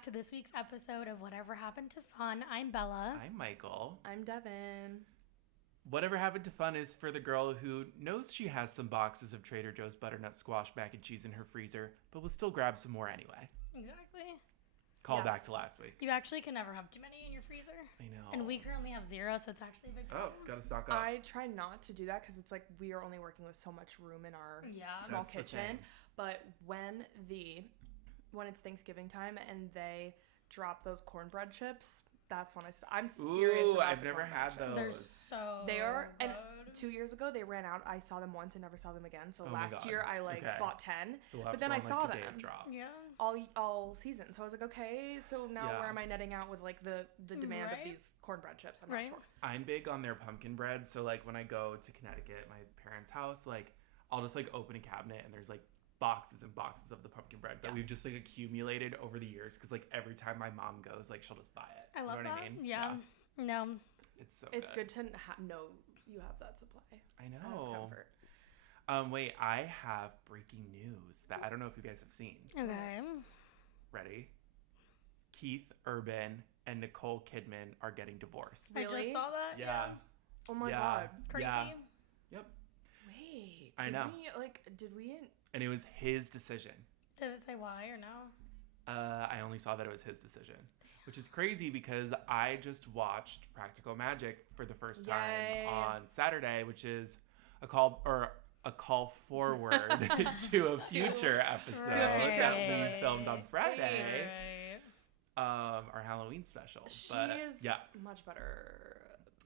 back to this week's episode of Whatever Happened to Fun. I'm Bella. I'm Michael. I'm Devin. Whatever Happened to Fun is for the girl who knows she has some boxes of Trader Joe's butternut squash mac and cheese in her freezer, but will still grab some more anyway. Exactly. Call back to last week. You actually can never have too many in your freezer. I know. And we currently have 0, so it's actually a big problem. Oh, gotta stock up. I try not to do that because it's like we are only working with so much room in our small That's the kitchen. thing. But when it's Thanksgiving time and they drop those cornbread chips, that's when I'm serious about I've the never cornbread had chips. those. They're so They are, and good. 2 years ago they ran out. I saw them once and never saw them again. So Oh my last God. year I Okay. bought 10, So we'll have but to then go I on, saw the day them of drops. Yeah. all season. So I was like, okay, so now Yeah. where am I netting out with like the demand Right. of these cornbread chips? I'm Right. not sure. I'm big on their pumpkin bread, so like when I go to Connecticut, my parents' house, like I'll just like open a cabinet and there's like boxes and boxes of the pumpkin bread that we've just like accumulated over the years because like every time my mom goes, like she'll just buy it. I love you know that. what I mean? Yeah. No. It's so It's good to know you have that supply. I As know. comfort. Wait, I have breaking news that I don't know if you guys have seen. Okay. Ready? Keith Urban and Nicole Kidman are getting divorced. I Really? just saw that. Yeah. Oh my Yeah. god. Crazy. Yeah. Yep. Wait. I know. Did we? And it was his decision. Did it say why or no? I only saw that it was his decision, which is crazy because I just watched Practical Magic for the first time Yay. on Saturday, which is a call forward to a future episode Right. that we filmed on Friday, Right. our Halloween special. She But is yeah, much better.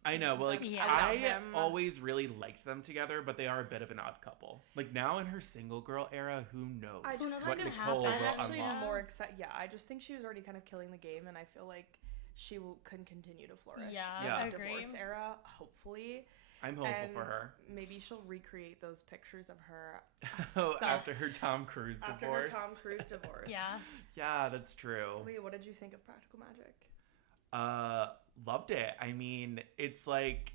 I know. Well, like Yeah. I Without him. always really liked them together, but they are a bit of an odd couple. Like now in her single girl era, who knows I just knows what what can Nicole happen. will I'm actually unlock. more excited. Yeah, I just think she was already kind of killing the game, and I feel like she can continue to flourish. Yeah, in I the agree. divorce era, hopefully. I'm hopeful And for her. Maybe she'll recreate those pictures of her Oh, So- after her Tom Cruise after divorce. her Tom Cruise divorce. Yeah. Yeah, that's true. Wait, what did you think of Practical Magic? Loved it. I mean, it's like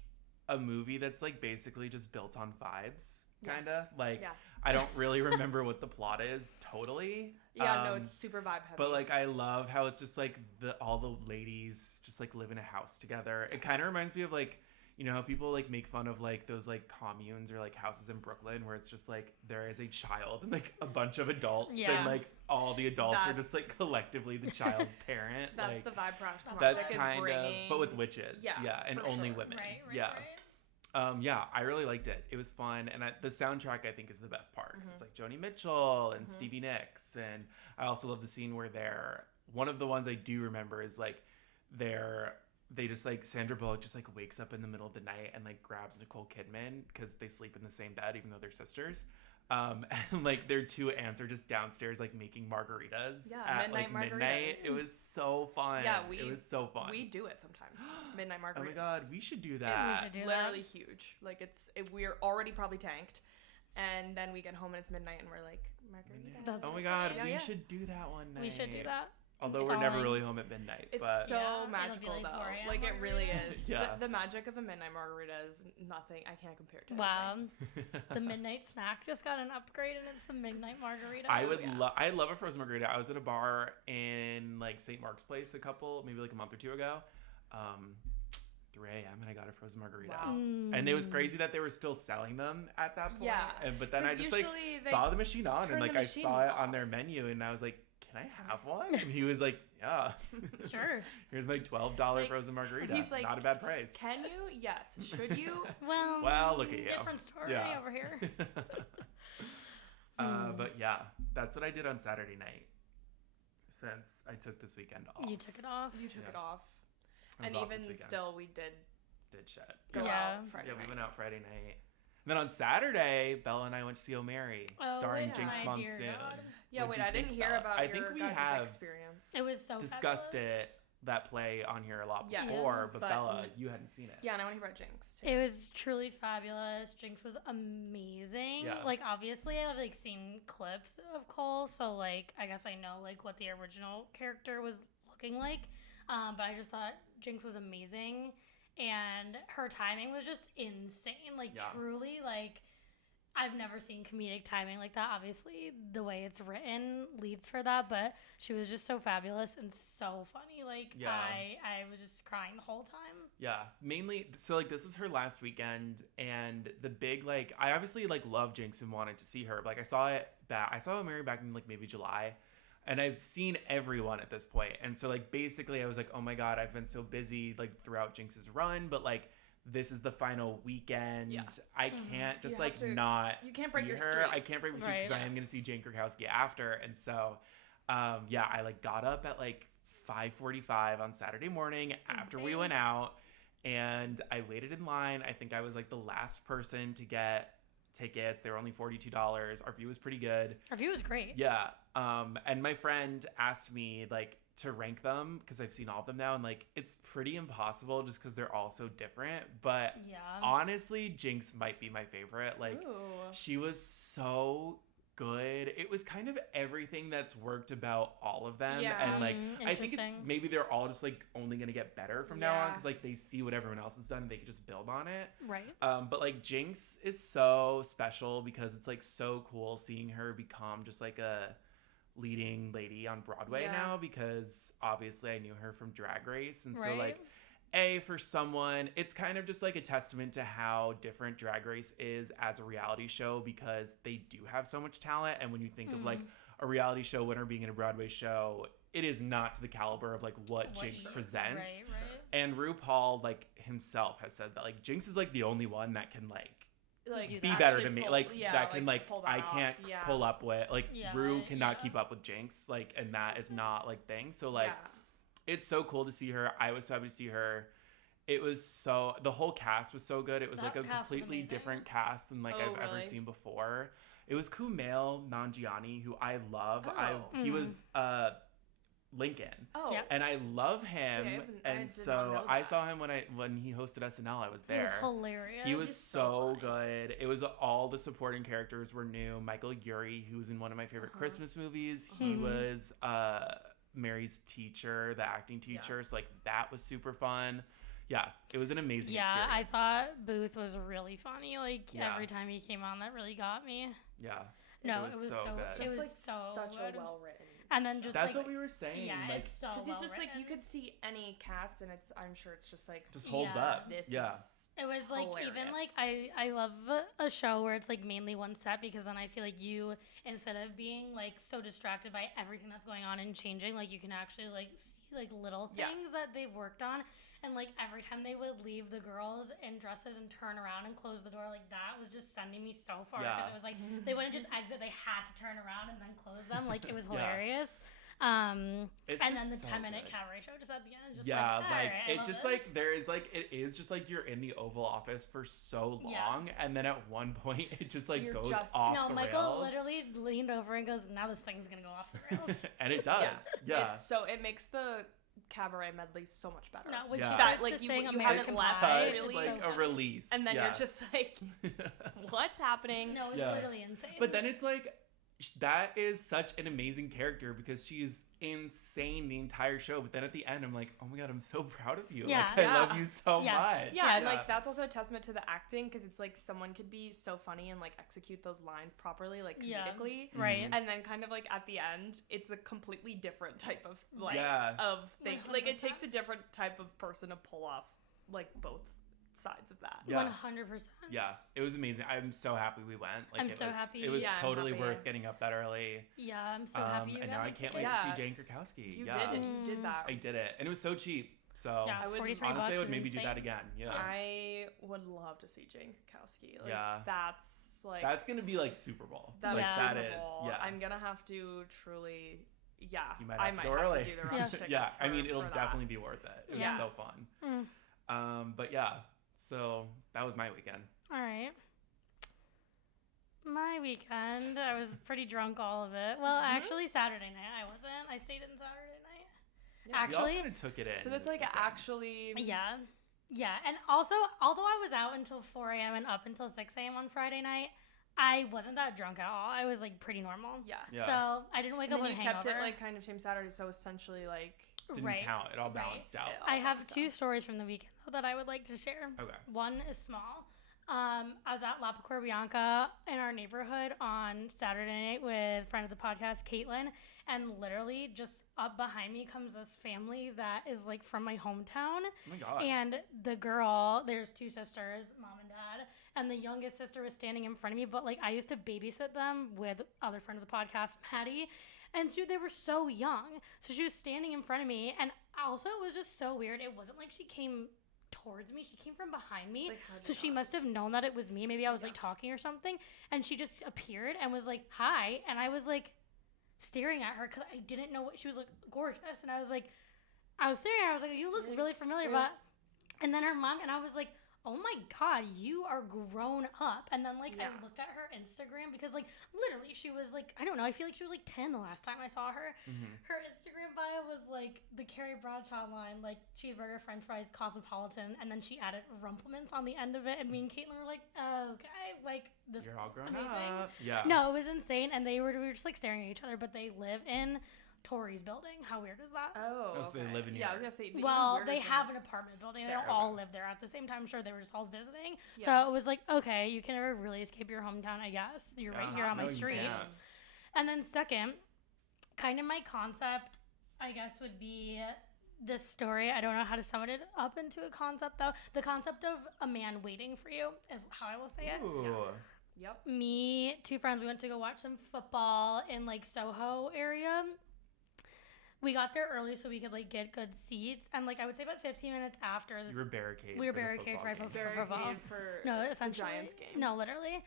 a movie that's like basically just built on vibes, Yeah. kind of. Like, Yeah. I don't really remember what the plot is totally. Yeah, no, it's super vibe heavy. But like, I love how it's just like all the ladies just like live in a house together. It kind of reminds me of like, you know how people like make fun of like those like communes or like houses in Brooklyn where it's just like there is a child and like a bunch of adults Yeah. and like all the adults are just That's- like collectively the child's parent. that's like, the vibe Practical that's Magic is kind of, bringing. but with witches. Yeah, Yeah, and for only sure. women. Right. yeah. Right. Yeah, I really liked it. It was fun, and the soundtrack I think is the best part. 'Cause it's like Joni Mitchell and Stevie Nicks, and I also love the scene where one of the ones I do remember is like they just like Sandra Bullock just like wakes up in the middle of the night and like grabs Nicole Kidman because they sleep in the same bed even though they're sisters. And like their two aunts are just downstairs like making margaritas at midnight like midnight. margaritas. It was so fun. Yeah, it was so fun. We do it sometimes. Midnight margaritas. Oh my god, we should do It's that. should do literally huge. Like we're already probably tanked, and then we get home and it's midnight and we're like margaritas. That's Oh my so god, funny. we Yeah, yeah. should do that one night. We should do that. Although we're never Installing. really home at midnight, It's but so Yeah, it'll be magical like 4 though. a.m. Like it really margarita. is. Yeah. The magic of a midnight margarita is nothing. I can't compare it to. Wow. anything. The midnight snack just got an upgrade and it's the midnight margarita. I would yeah. I love a frozen margarita. I was at a bar in like St. Mark's Place maybe like a month or two ago. 3 a.m. and I got a frozen margarita. Wow. And it was crazy that they were still selling them at that point. Yeah. But then I 'Cause just like usually they saw the machine on turn and like the I saw machines it on off. their menu and I was like, can I have one? And he was like, yeah. Sure. Here's my $12 Like, frozen margarita. he's like, Not a bad price. Can you? Yes. Should you? Well, Look at you. Different story Yeah. over here. But yeah, that's what I did on Saturday night since I took this weekend off. You took it off. You took Yeah. it off. I was And off this even weekend. still, we did shit. go Yeah. out Friday Yeah, we night. went out Friday night. And then on Saturday, Bella and I went to see O'Mary, starring yeah. Jinx My dear Monsoon. God. Yeah, What'd wait, you I didn't think, hear Bella? about I your think we guys' have experience. It was so discussed fabulous. that play on here a lot Yes, before, but but Bella, you hadn't seen it. Yeah, and I want to hear about Jinx too. It was truly fabulous. Jinx was amazing. Yeah. Like obviously I've like seen clips of Cole, so like I guess I know like what the original character was looking like. But I just thought Jinx was amazing and her timing was just insane. Like Yeah. truly like I've never seen comedic timing like that. Obviously, the way it's written leads for that, but she was just so fabulous and so funny. Like, Yeah. I was just crying the whole time. Yeah, mainly, so, like, this was her last weekend, and the big, like, I obviously, like, love Jinx and wanted to see her, but, like, I saw Mary back in, like, maybe July, and I've seen everyone at this point, and so, like, basically, I was like, oh my god, I've been so busy, like, throughout Jinx's run, but, like, this is the final weekend. Yeah. I can't just, You like, have to- not you can't see break your her. streak. I can't break my streak because Right. I am going to see Jane Krakowski after, and so, yeah, I, like, got up at, like, 5:45 on Saturday morning after we Insane. went out, and I waited in line. I think I was, like, the last person to get tickets. They were only $42. Our view was pretty good. Her view was great. Yeah. And my friend asked me, like, to rank them because I've seen all of them now, and, like, it's pretty impossible just because they're all so different. But Yeah. honestly, Jinx might be my favorite. Like, Ooh. she was so good. It was kind of everything that's worked about all of them. Yeah. And, like, I think it's Interesting. maybe they're all just, like, only going to get better from now on Yeah. because, like, they see what everyone else has done and they can just build on it. Right. But, like, Jinx is so special because it's, like, so cool seeing her become just, like, a leading lady on Broadway Yeah. now, because obviously I knew her from Drag Race. And so, Right. like, for someone, it's kind of just, like, a testament to how different Drag Race is as a reality show, because they do have so much talent. And when you think of, like, a reality show winner being in a Broadway show, it is not to the caliber of, like, what Jinx presents. Right. And RuPaul, like, himself has said that, like, Jinx is, like, the only one that can, like, Like, be be better actually than me. pull- Like, yeah, that can, like, pull that I off. can't Yeah. pull up with, like, Yeah, Rue cannot yeah. keep up with Jinx, like, and that is not, like, thing. So, like, Yeah. it's so cool to see her. I was so happy to see her. It was so, the whole cast was so good. It was, That like, a cast was completely amazing. different cast than, like, Oh, I've ever really? seen before. It was Kumail Nanjiani, who I love. Oh. He was Lincoln. Oh. Yeah. And I love him, Okay, I did and not so know I that. saw him when he hosted SNL. I was He was there. hilarious. He was He's so so funny. good. It was all the supporting characters were new. Michael Urie, who was in one of my favorite Christmas movies, he Mhm. was Mary's teacher, the acting teacher. So, like, that was super fun. Yeah, it was an amazing experience. I thought Booth was really funny. Like, Yeah. every time he came on, that really got me. Yeah. No, was it was so so good. it Just, was like, so such good. a well written. And then just That's like, what we were saying. yeah, like, it's so Because well it's just like you written. could see any cast, and I'm sure it's just like just holds Yeah. up. this. Yeah. Is It was like even hilarious. like I love a show where it's like mainly one set, because then I feel like you, instead of being like so distracted by everything that's going on and changing, like you can actually like see like little things Yeah. that they've worked on. And like every time they would leave the girls in dresses and turn around and close the door, like that was just sending me so far, because Yeah. it was like they wouldn't just exit, they had to turn around and then close them. Like it was Yeah. hilarious. It's And then just the so 10-minute good. cabaret show just at the end. Just Yeah, like, like, alright, I it love just this. like there is like it is just like you're in the Oval Office for so Yeah. long, and then at one point it just like You're goes just- off No, the Michael rails. literally leaned over and goes, "Now this thing's gonna go off the rails." And it does. Yeah. So it makes the cabaret medley so much better. No, when Yeah. she That, starts like, to you- sing you American haven't It's laughed, Pie, such it's really. like so a funny. release. And then yeah. you're just like, what's happening? No, it's Yeah. literally insane. But then it's like that is such an amazing character because she is insane the entire show. But then at the end, I'm like, oh my god, I'm so proud of you. Yeah. Like, I Yeah. love you so Yeah. much. Yeah, and like that's also a testament to the acting, because it's like someone could be so funny and like execute those lines properly, like Yeah. comedically. right. And then kind of like at the end, it's a completely different type of like Yeah. of thing. Like it 100%. takes a different type of person to pull off like both sides of that. Yeah. 100%. Yeah, it was amazing. I'm so happy we went. Like, I'm it so was, happy. It was Yeah, I'm totally happy. worth getting up that early. Yeah, I'm so happy you And got now my I can't tickets. wait to Yeah. see Jane Krakowski. You yeah. did it. You did that. I did it, and it was so cheap. So Yeah, I would- 43 honestly, bucks I would is maybe do that insane. again. Yeah, I would love to see Jane Krakowski. Like, Yeah. That's like that's gonna be like Super Bowl. that's like Yeah. that Super is. Bowl. Yeah, I'm gonna have to truly. Yeah, you might I have to might go have early. to do the Yeah. rush tickets. Yeah, I for- mean, it'll for that. definitely be worth it. It Yeah. was so fun. Mm. But yeah, so that was my weekend. All right. My weekend, I was pretty drunk all of it. Well, actually, Saturday night I wasn't. I stayed in Saturday night. Yeah. Actually, we all kind of took it in. So that's this like weekend. actually. yeah. Yeah, and also, although I was out until 4 a.m. and up until 6 a.m. on Friday night, I wasn't that drunk at all. I was like pretty normal. Yeah. Yeah. So I didn't wake And up then with you a kept hangover. it like kind of Team Saturday, so essentially like. Didn't right. count. It all Right. balanced out. It all I have balanced two out. stories from the weekend though, that I would like to share. Okay. One is small. I was at La Picor Bianca in our neighborhood on Saturday night with friend of the podcast, Caitlin, and literally just up behind me comes this family that is like from my hometown. Oh my God. And the girl, there's 2 sisters, mom and dad, and the youngest sister was standing in front of me, but like I used to babysit them with other friend of the podcast, Maddie, and they were so young. So she was standing in front of me, and also it was just so weird. It wasn't like she came towards me, she came from behind me, like, so she must have known that it was me. Maybe I was like talking or something, and she just appeared and was like, hi, and I was like staring at her because I didn't know what she was, like, gorgeous, and I was staring at her, I was like, you look really familiar, but and then her mom, and I was like, oh my God, you are grown up. And then like I looked at her Instagram because like literally she was like, I don't know, I feel like she was like 10 the last time I saw her. Her Instagram bio was like the Carrie Bradshaw line, like cheeseburger, french fries, cosmopolitan, and then she added rumplements on the end of it, and me and Caitlin were like, oh, okay, like this You're all grown amazing. up. Yeah. No, it was insane, and we were just like staring at each other, but they live in Tori's building. How weird is that? Oh, so they live in New Yeah, I York. was gonna say. Well, they have an apartment building. They don't all live there at the same time. I'm sure they were just all visiting. Yeah. So it was like, okay, you can never really escape your hometown, I guess. You're right here on my street. And then second, kind of my concept, I guess, would be this story. I don't know how to sum it up into a concept, though. The concept of a man waiting for you is how I will say it. Ooh. Yep. Me, 2 friends, we went to go watch some football in like Soho area. We got there early so we could like get good seats, and like I would say about 15 minutes after this, You were barricaded. we were barricaded right for football. for No, the essentially. Giants game. No, literally.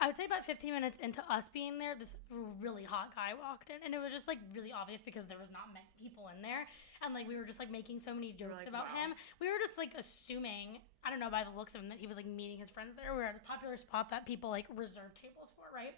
I would say about 15 minutes into us being there, this really hot guy walked in, and it was just like really obvious because there was not many people in there, and like we were just like making so many jokes like, about wow. him. We were just like assuming, I don't know, by the looks of him, that he was like meeting his friends there. We were at a popular spot that people like reserve tables for, right?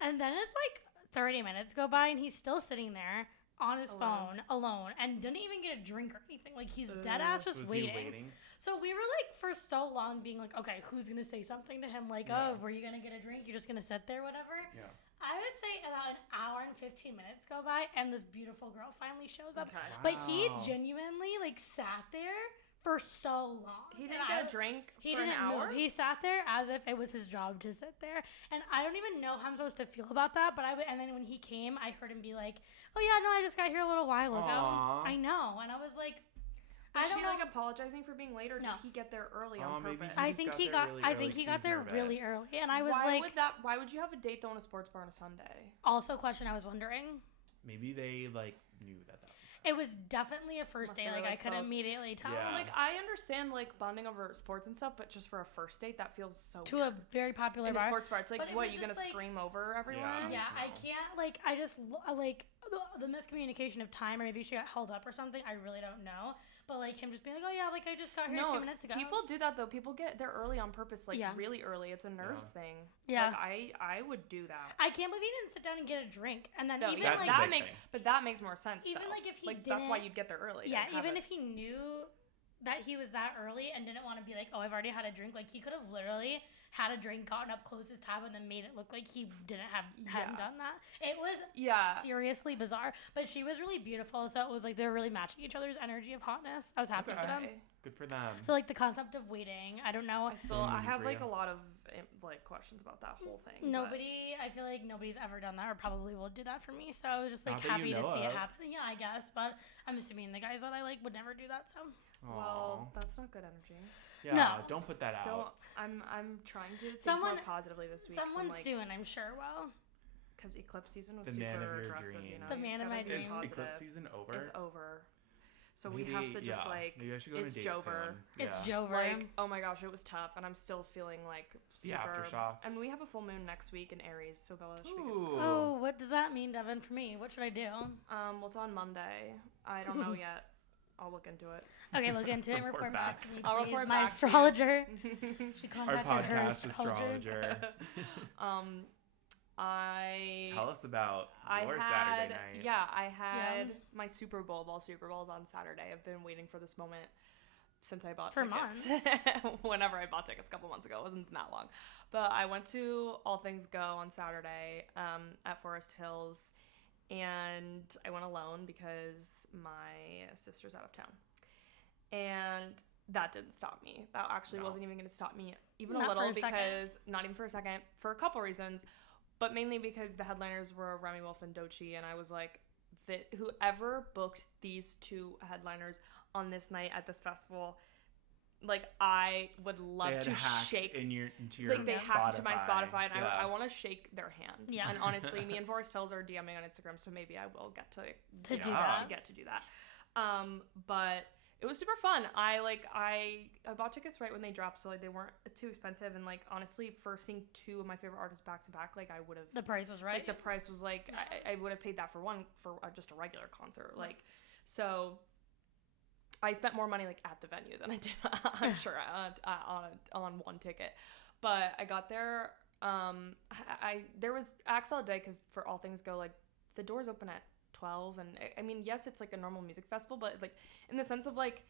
And then it's like 30 minutes go by, and he's still sitting there on his phone alone and didn't even get a drink or anything. Like he's dead ass just waiting. So we were like for so long being like, okay, who's gonna say something to him? Like, oh, were you gonna get a drink? You're just gonna sit there, whatever. Yeah. I would say about an hour and 15 minutes go by, and this beautiful girl finally shows up. Okay. Wow. But he genuinely like sat there for so long. He didn't get a drink He for an didn't hour? move. He sat there as if it was his job to sit there, and I don't even know how I'm supposed to feel about that. But and then when he came, I heard him be like, "Oh yeah, no, I just got here a little while ago." Aww. I know, and I was like, Was I don't she know. like apologizing for being late, or No. did he get there early on Maybe purpose? he I just think got he there got. really I early think he 'cause got was there really nervous. early, and I was why like, why would you have a date throwing a sports bar on a Sunday? also question I was wondering. Maybe they like knew that was It was definitely a first Must date. they were, Like I like, could both- immediately tell. Yeah. Like I understand like bonding over sports and stuff, but just for a first date, that feels so To weird. a very popular In a bar. sports bar, it's like, But it what, was you gonna just, like- scream over everyone? Yeah, I No. can't, like, I just, like, the miscommunication of time, or maybe she got held up or something, I really don't know. But, like, him just being like, oh, yeah, like, I just got here a few minutes ago. People do that, though. People get there early on purpose, like, Yeah. really early. It's a nerves thing. Yeah. Like, I would do that. I can't believe he didn't sit down and get a drink. And then No, even, that's like, the that big makes, thing. but that makes more sense, even, though. like, if he like, that's why didn't- you'd get there early. yeah, like, have even it. if he knew that he was that early and didn't want to be like, oh, I've already had a drink, like, he could have literally had a drink, gotten up, closed his tab, and then made it look like he hadn't done that. It was seriously bizarre. But she was really beautiful, so it was like they were really matching each other's energy of hotness. I was happy for them. Okay. Good for them. So like the concept of waiting, I don't know. I have for like you. a lot of like questions about that whole thing. I feel like nobody's ever done that or probably will do that for me. So I was just like Not that happy you to know see it of. happen. Yeah, I guess. But I'm assuming the guys that I like would never do that. So Well, that's not good energy. yeah, no. don't put that out. Don't. I'm trying to think Someone- more positively this week. someone like, soon, I'm sure will. because eclipse season was The super man of your aggressive. You dreams. know, The you man just of gotta my be dreams. Is positive. eclipse season over? It's over. So Maybe, we have to just like. maybe I should go on a it's date Jover. soon. It's Yeah. Jover. Like, oh my gosh, it was tough, and I'm still feeling like super. The aftershocks. And we have a full moon next week in Aries, so Bella should be good. Ooh. Oh, what does that mean, Devin? For me, what should I do? Well, it's on Monday. I don't know yet. I'll look into it. Okay, look into it and Report report back to me, please. I'll report My back to you. astrologer. She Our contacted her podcast astrologer. astrologer. I Tell us about your had, Saturday night. Yeah, I had my Super Bowl is on Saturday. I've been waiting for this moment since I bought For tickets. months. Whenever I bought tickets a couple months ago. It wasn't that long. But I went to All Things Go on Saturday at Forest Hills, and I went alone because my sister's out of town. And that didn't stop me. That actually wasn't even going to stop me even Not a little, for a because not even for a second, for a couple reasons, but mainly because the headliners were Remy Wolf and Doechii, and I was like, that whoever booked these two headliners on this night at this festival, like, I would love to shake into your like, they hacked to my Spotify, and I want to shake their hand. Yeah. And honestly, me and Forest Hills are DMing on Instagram, so maybe I will get to do that. to get to do that. But it was super fun. I bought tickets right when they dropped, so like they weren't too expensive, and like honestly, for seeing two of my favorite artists back to back, like I would have, The price was right. like the price was like, I would have paid that for just a regular concert, like, so I spent more money like at the venue than I did, I'm sure, on one ticket. But I got there, there was acts all day, because for All Things Go, like the doors open at 12, and I mean, yes, it's like a normal music festival, but like in the sense of like,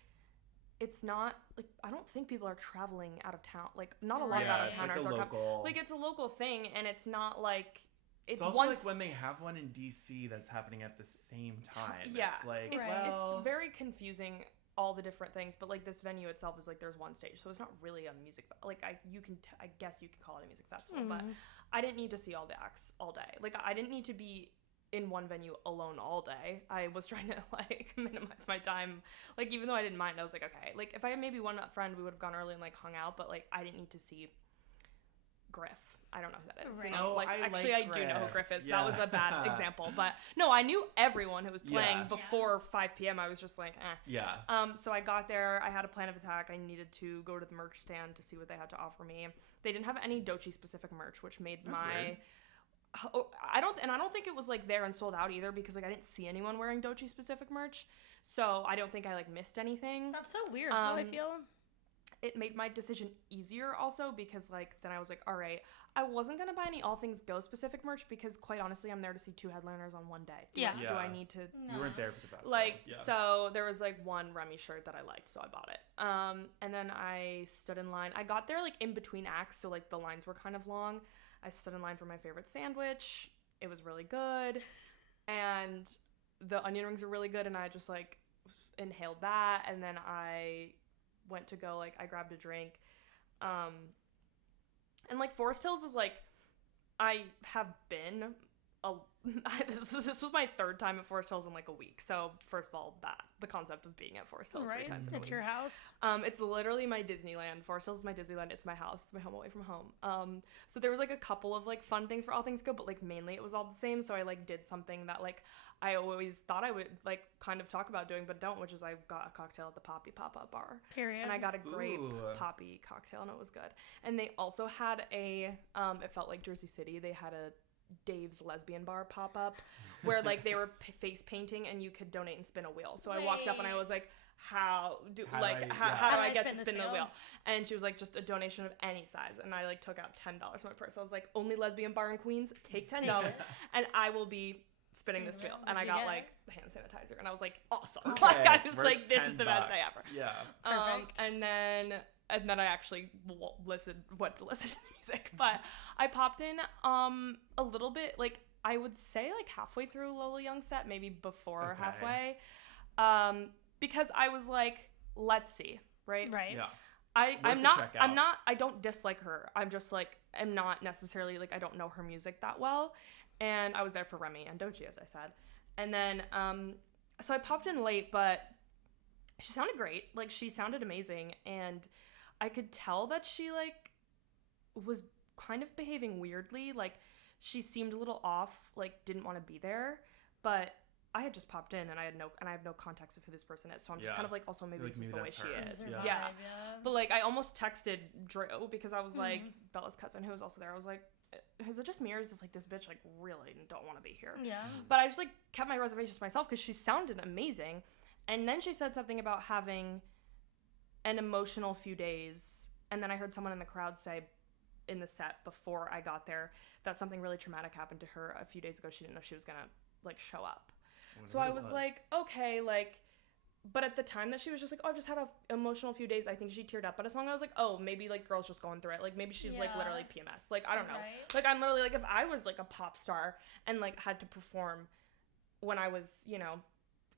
it's not like, I don't think people are traveling out of town, like not a lot of out of towners like are like, it's a local thing, and it's not like it's also like when they have one in DC that's happening at the same time. Yeah, it's like it's very confusing, all the different things, but like this venue itself is like, there's one stage, so it's not really a music like I guess you could call it a music festival, but I didn't need to see all the acts all day. Like I didn't need to be in one venue alone all day. I was trying to like minimize my time. Like, even though I didn't mind, I was like, okay, like if I had maybe one friend, we would have gone early and like hung out, but like I didn't need to see Griff. I don't know who that is. Right. You know, like actually, I do know who Griff is. Yeah. That was a bad example, but no, I knew everyone who was playing before 5 p.m. I was just like, eh. Yeah. So I got there. I had a plan of attack. I needed to go to the merch stand to see what they had to offer me. They didn't have any Doechii specific merch, which made That's weird. I don't think it was like there and sold out either, because like I didn't see anyone wearing Doechii specific merch, so I don't think I like missed anything. That's so weird. How I feel. It made my decision easier also, because like then I was like, all right, I wasn't gonna buy any All Things Go specific merch, because quite honestly, I'm there to see two headliners on one day. Do I need to? You weren't there for the festival. Like, so there was like one Remy shirt that I liked, so I bought it. And then I stood in line. I got there like in between acts, so like the lines were kind of long. I stood in line for my favorite sandwich. It was really good, and the onion rings were really good, and I just like inhaled that, and then I went to go, like, I grabbed a drink, and like Forest Hills is like, I have been this was my third time at Forest Hills in like a week. So first of all, the concept of being at Forest Hills 3 times in a week. It's your house. It's literally my Disneyland. Forest Hills is my Disneyland. It's my house. It's my home away from home. So there was like a couple of like fun things for All Things Go, but like mainly it was all the same. So I like did something that like I always thought I would like kind of talk about doing, but don't, which is I got a cocktail at the Poppy Pop-Up Bar. Period. And I got a grape poppy cocktail, and it was good. And they also had a, it felt like Jersey City. They had a Dave's Lesbian Bar pop up where like they were face painting and you could donate and spin a wheel. So I walked up and I was like, how do I get to spin the wheel? And she was like, just a donation of any size. And I like took out $10 from my purse. I was like, only lesbian bar in Queens, take $10 and I will be spinning this wheel. And I got like hand sanitizer and I was like, awesome. Okay, like I was like, this is the best day ever. Yeah. Perfect. And then I actually went to listen to the music, but I popped in a little bit, like I would say like halfway through Lola Young's set, maybe before halfway, because I was like, let's see, right? Yeah. I don't dislike her. I'm just like, I'm not necessarily like, I don't know her music that well, and I was there for Remy and Doechii, as I said, and then so I popped in late, but she sounded great. Like she sounded amazing, and I could tell that she like was kind of behaving weirdly. Like she seemed a little off, like didn't want to be there. But I had just popped in and I have no context of who this person is. So I'm just kind of like, also maybe this is the way she is. Yeah. But like I almost texted Drew because I was like, Bella's cousin who was also there. I was like, is it just me or is this like this bitch like really don't want to be here? Yeah. But I just like kept my reservations to myself because she sounded amazing. And then she said something about having an emotional few days, and then I heard someone in the crowd say in the set before I got there that something really traumatic happened to her a few days ago. She didn't know she was gonna like show up. So I was like, okay, like, but at the time that she was just like, oh, I've just had an emotional few days, I think she teared up at a song. I was like, oh, maybe like girl's just going through it, like maybe she's like literally PMS, like I don't know, like I'm literally like, if I was like a pop star and like had to perform when I was, you know,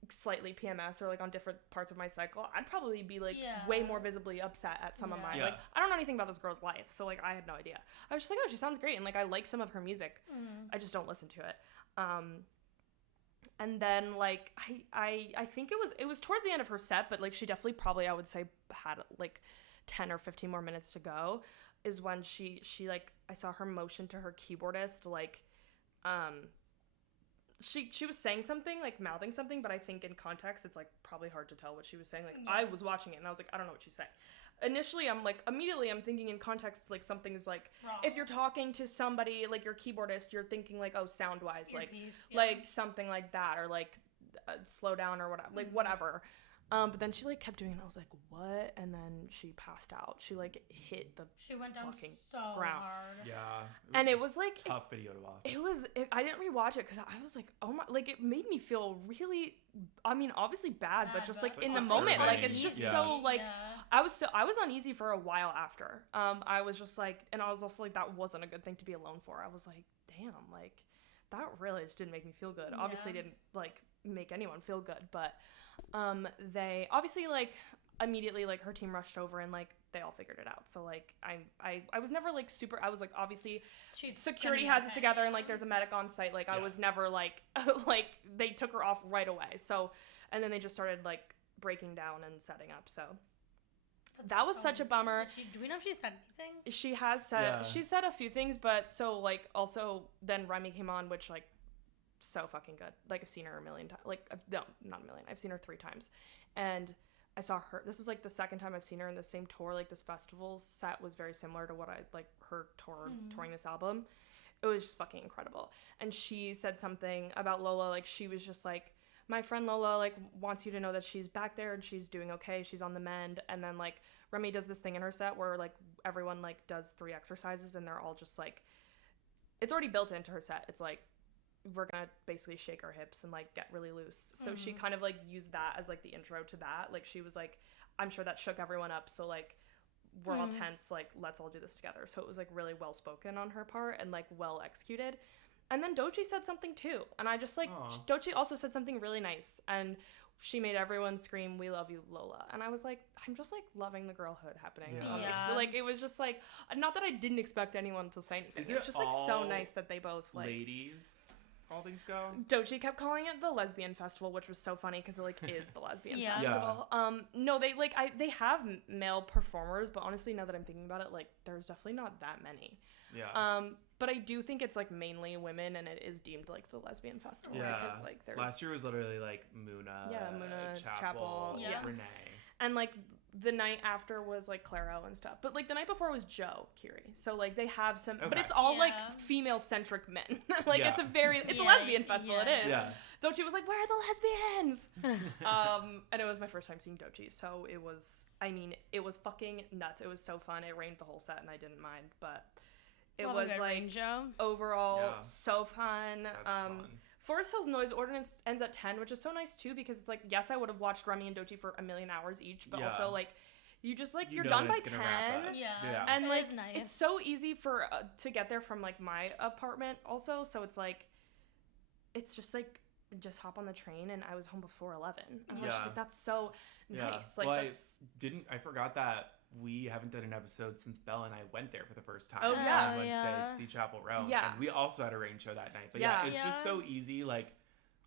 slightly PMS or like on different parts of my cycle, I'd probably be like way more visibly upset at some of mine. Like I don't know anything about this girl's life, so like I had no idea. I was just like, oh, she sounds great, and like I like some of her music. I just don't listen to it. And then like I think it was towards the end of her set, but like she definitely probably I would say had like 10 or 15 more minutes to go, is when she like I saw her motion to her keyboardist like she was saying something, like mouthing something, but I think in context it's like probably hard to tell what she was saying. Like I was watching it and I was like, I don't know what she's saying. Initially I'm like, immediately I'm thinking in context it's like something's like wrong. If you're talking to somebody like your keyboardist, you're thinking like, oh, sound wise, like like something like that, or like slow down or whatever, like whatever. But then she like kept doing it and I was like, what? And then she passed out. She like hit the went down fucking so ground. hard. Yeah. And it was like tough video to watch. I didn't rewatch it because I was like, oh my, like it made me feel really, I mean, obviously bad, but just like in the moment, like it's just so like, I was uneasy for a while after. I was just like, and I was also like, that wasn't a good thing to be alone for. I was like, damn, like that really just didn't make me feel good. Obviously didn't like make anyone feel good, but they obviously like immediately like her team rushed over and like they all figured it out. So like I was never like super, I was like obviously security has it together and like there's a medic on site. Like I was never like like they took her off right away. So and then they just started like breaking down and setting up. So that was such a bummer. Do we know if she said anything? She has said she said a few things, but so like also then Remy came on, which like so fucking good. Like I've seen her a million times. Like no, not a million. I've seen her 3 times, and I saw her. This is like the second time I've seen her in the same tour. Like this festival set was very similar to what I like her touring this album. It was just fucking incredible. And she said something about Lola. Like she was just like, my friend Lola like wants you to know that she's back there and she's doing okay. She's on the mend. And then like Remy does this thing in her set where like everyone like does 3 exercises and they're all just like, it's already built into her set. It's like, we're gonna basically shake our hips and like get really loose. So she kind of like used that as like the intro to that. Like she was like, I'm sure that shook everyone up, so like we're all tense, like let's all do this together. So it was like really well spoken on her part and like well executed. And then Doja said something too, and I just like Doja also said something really nice, and she made everyone scream, "We love you, Lola." And I was like, I'm just like loving the girlhood happening. So, like it was just like, not that I didn't expect anyone to say anything. It was just like so nice that they both like ladies. All things go. Doja kept calling it the lesbian festival, which was so funny because it like is the lesbian festival. No, they like they have male performers, but honestly, now that I'm thinking about it, like there's definitely not that many. Yeah. But I do think it's like mainly women, and it is deemed like the lesbian festival because like there's last year was literally like Muna, Chapel, Renee, and like the night after was like Claro and stuff, but like the night before was Joe Curie. So like they have some, but it's all like female centric men. Like it's a lesbian festival. It is. Yeah. Doja was like, "Where are the lesbians?" And it was my first time seeing Doja, so it was. I mean, it was fucking nuts. It was so fun. It rained the whole set, and I didn't mind, but it was like overall so fun. That's fun. Forest Hills Noise Ordinance ends at 10, which is so nice too, because it's like, yes, I would have watched Remy and Doja for a million hours each, but also like you just like you're done by 10. And like nice. It's so easy for to get there from like my apartment also, so it's like it's just like just hop on the train, and I was home before 11. And I was just like, that's so nice. Like well, I forgot that we haven't done an episode since Bella and I went there for the first time. Oh yeah, Wednesday to see Chapel Row. Yeah, and we also had a rain show that night. But it's just so easy. Like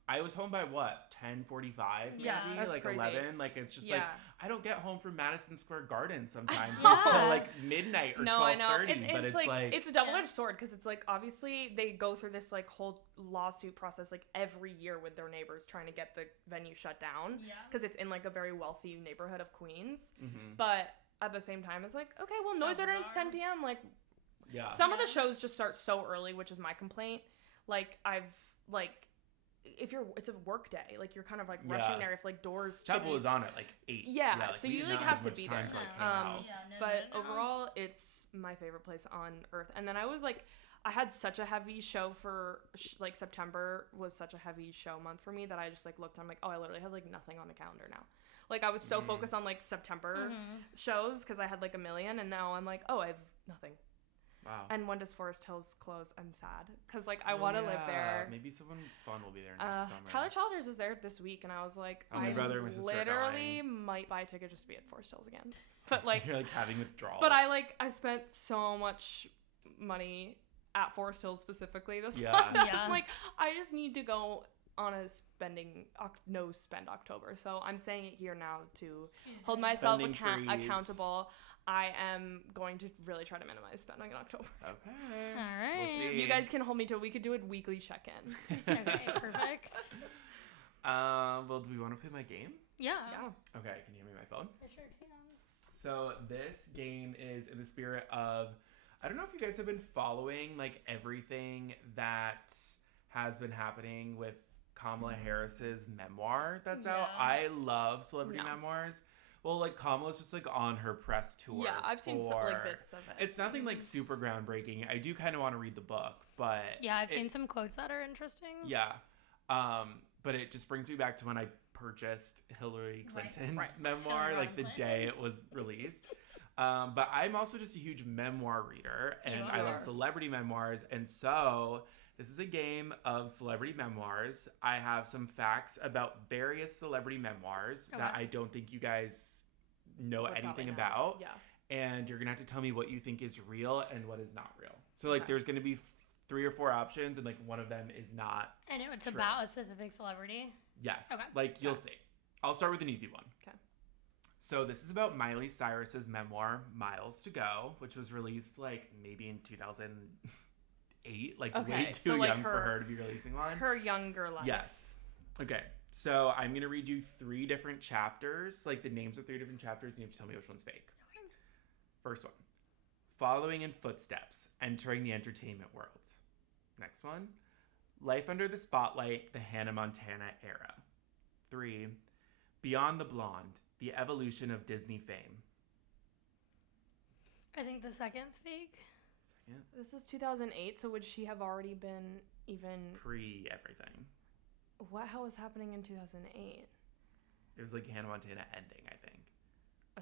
I was home by what 10:45 maybe, that's like crazy. 11. Like it's just like I don't get home from Madison Square Garden sometimes until like midnight or 12:30. But it's like it's a double-edged sword because it's like obviously they go through this like whole lawsuit process like every year with their neighbors trying to get the venue shut down because it's in like a very wealthy neighborhood of Queens. But at the same time, it's like, okay, well, Noise Ordinance 10 p.m. Like, some of the shows just start so early, which is my complaint. Like, it's a work day. Like, you're kind of like rushing there if like doors. Chapel is on at like 8. Yeah, so you like have to be there. But overall, no. it's my favorite place on earth. And then I was like, I had such a heavy show for like September was such a heavy show month for me that I just like looked. I'm like, oh, I literally have like nothing on the calendar now. Like, I was so focused on, like, September shows because I had, like, a million, and now I'm like, oh, I have nothing. Wow. And when does Forest Hills close? I'm sad because like I want to live there. Maybe someone fun will be there next summer. Tyler Childers is there this week, and I was like, my brother and my sister literally might buy a ticket just to be at Forest Hills again. But like, you're like having withdrawals. But I spent so much money at Forest Hills specifically this month. Yeah. Like I just need to go on a no spend October. So I'm saying it here now to hold myself accountable. I am going to really try to minimize spending in October. Okay. All right. We'll see. You guys can hold me to it. We could do a weekly check-in. Okay, perfect. Well, do we want to play my game? Yeah. Okay, can you hear me on my phone? I sure can. So this game is in the spirit of, I don't know if you guys have been following like everything that has been happening with Kamala Harris's memoir that's out. I love celebrity memoirs. Well, like Kamala's just like on her press tour. Yeah, I've seen some like bits of it. It's nothing like super groundbreaking. I do kind of want to read the book, but yeah, I've seen some quotes that are interesting. Yeah, but it just brings me back to when I purchased Hillary Clinton's memoir, like the day it was released. But I'm also just a huge memoir reader, and I love celebrity memoirs, and so this is a game of celebrity memoirs. I have some facts about various celebrity memoirs that I don't think you guys know anything about. Yeah. And you're going to have to tell me what you think is real and what is not real. So, like, there's going to be 3 or 4 options, and, like, one of them is not And it's true. about a specific celebrity? Yes. Okay. Like, you'll see. I'll start with an easy one. Okay. So, this is about Miley Cyrus's memoir, Miles to Go, which was released, like, maybe in 2008. Like, way too young for her to be releasing one. Her younger life. Yes. Okay. So, I'm going to read you 3 different chapters, like, the names of 3 different chapters, and you have to tell me which one's fake. Okay. First one. Following in footsteps, entering the entertainment world. Next one. Life under the spotlight, the Hannah Montana era. 3. Beyond the Blonde, the evolution of Disney fame. I think the second's fake. Second. This is 2008, so would she have already been even... Pre-everything. What hell was happening in 2008? It was like Hannah Montana ending, I think.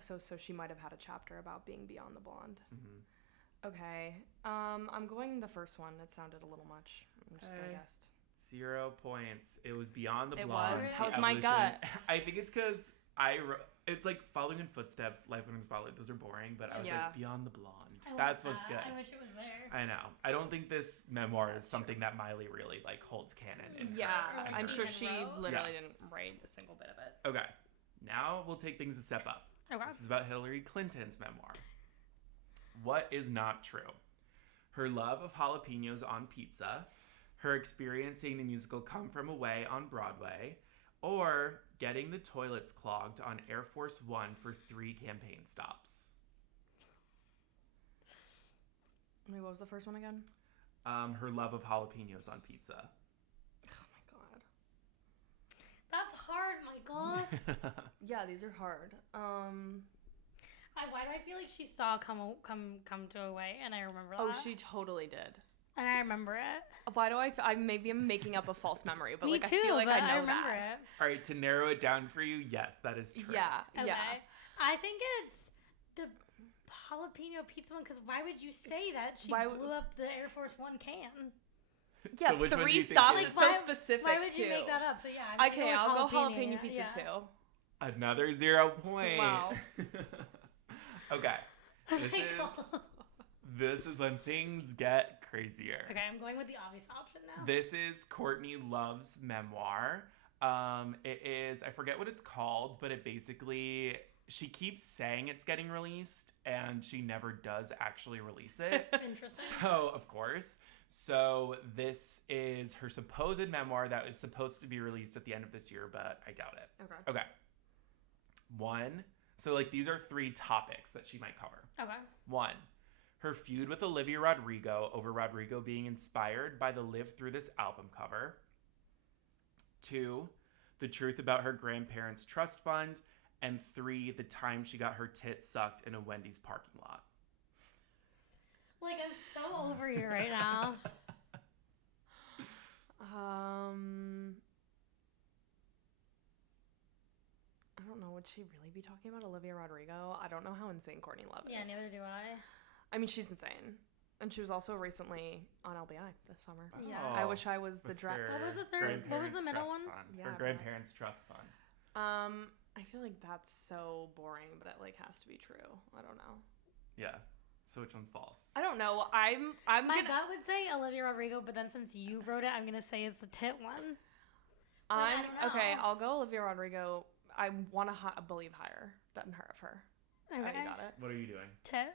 So she might have had a chapter about being beyond the blonde. Mm-hmm. Okay. I'm going the first one. It sounded a little much. I'm just gonna guess. 0 points. It was Beyond the It Blonde. was. How's my gut? I think it's because it's like Following in Footsteps, Life Under the Spotlight. Those are boring, but I was like, Beyond the Blonde. That's what's good. I wish it was there. I know. I don't think this memoir is something that Miley really like holds canon in. I'm sure her she wrote. literally didn't write a single bit of it. Okay. Now we'll take things a step up. Okay. This is about Hillary Clinton's memoir. What is not true? Her love of jalapenos on pizza, her experience seeing the musical Come From Away on Broadway, or getting the toilets clogged on Air Force One for 3 campaign stops. Wait, what was the first one again? Her love of jalapenos on pizza. Oh my god. That's hard, Michael. Yeah, these are hard. Why do I feel like she saw come to away, and I remember that? Oh, she totally did. And I remember it. Why do maybe I'm making up a false memory, but Me like too, I feel like but I know remember that. it. All right, to narrow it down for you, yes, that is true. Yeah, Okay. yeah. I think it's the jalapeno pizza one, because why would you say that? She blew up the Air Force One can. Yeah, So which one do 3 you think stops is- is so specific Why would you too. make that up? So yeah. Okay, I'll go jalapeno pizza too. Another 0 point. Wow. Okay. Oh This my is God. this is when things get crazier. Okay, I'm going with the obvious option now. This is Courtney Love's memoir. It is, I forget what it's called, but it basically, she keeps saying it's getting released and she never does actually release it. Interesting. So, of course. So, this is her supposed memoir that is supposed to be released at the end of this year, but I doubt it. Okay. Okay. 1. So, like, these are 3 topics that she might cover. Okay. 1. Her feud with Olivia Rodrigo over Rodrigo being inspired by the Live Through This album cover. 2. The truth about her grandparents' trust fund. And 3. The time she got her tits sucked in a Wendy's parking lot. Like, I'm so over you right now. I don't know. Would she really be talking about Olivia Rodrigo? I don't know how insane Courtney Love is. Yeah, neither do I. I mean, she's insane. And she was also recently on LBI this summer. Yeah. I wish I was the With her What was the third? What was the middle Grandparents' one? Trust Fund. Yeah, Her but- grandparents trust fund. I feel like that's so boring, but it like has to be true. I don't know. Yeah. So which one's false? I don't know. I'm My gonna. gut would say Olivia Rodrigo, but then since you wrote it, I'm gonna say it's the tit one. I don't Okay. know. I'll go Olivia Rodrigo. I want to believe higher than her of her. Okay. Oh, you got it. What are you doing? Tit.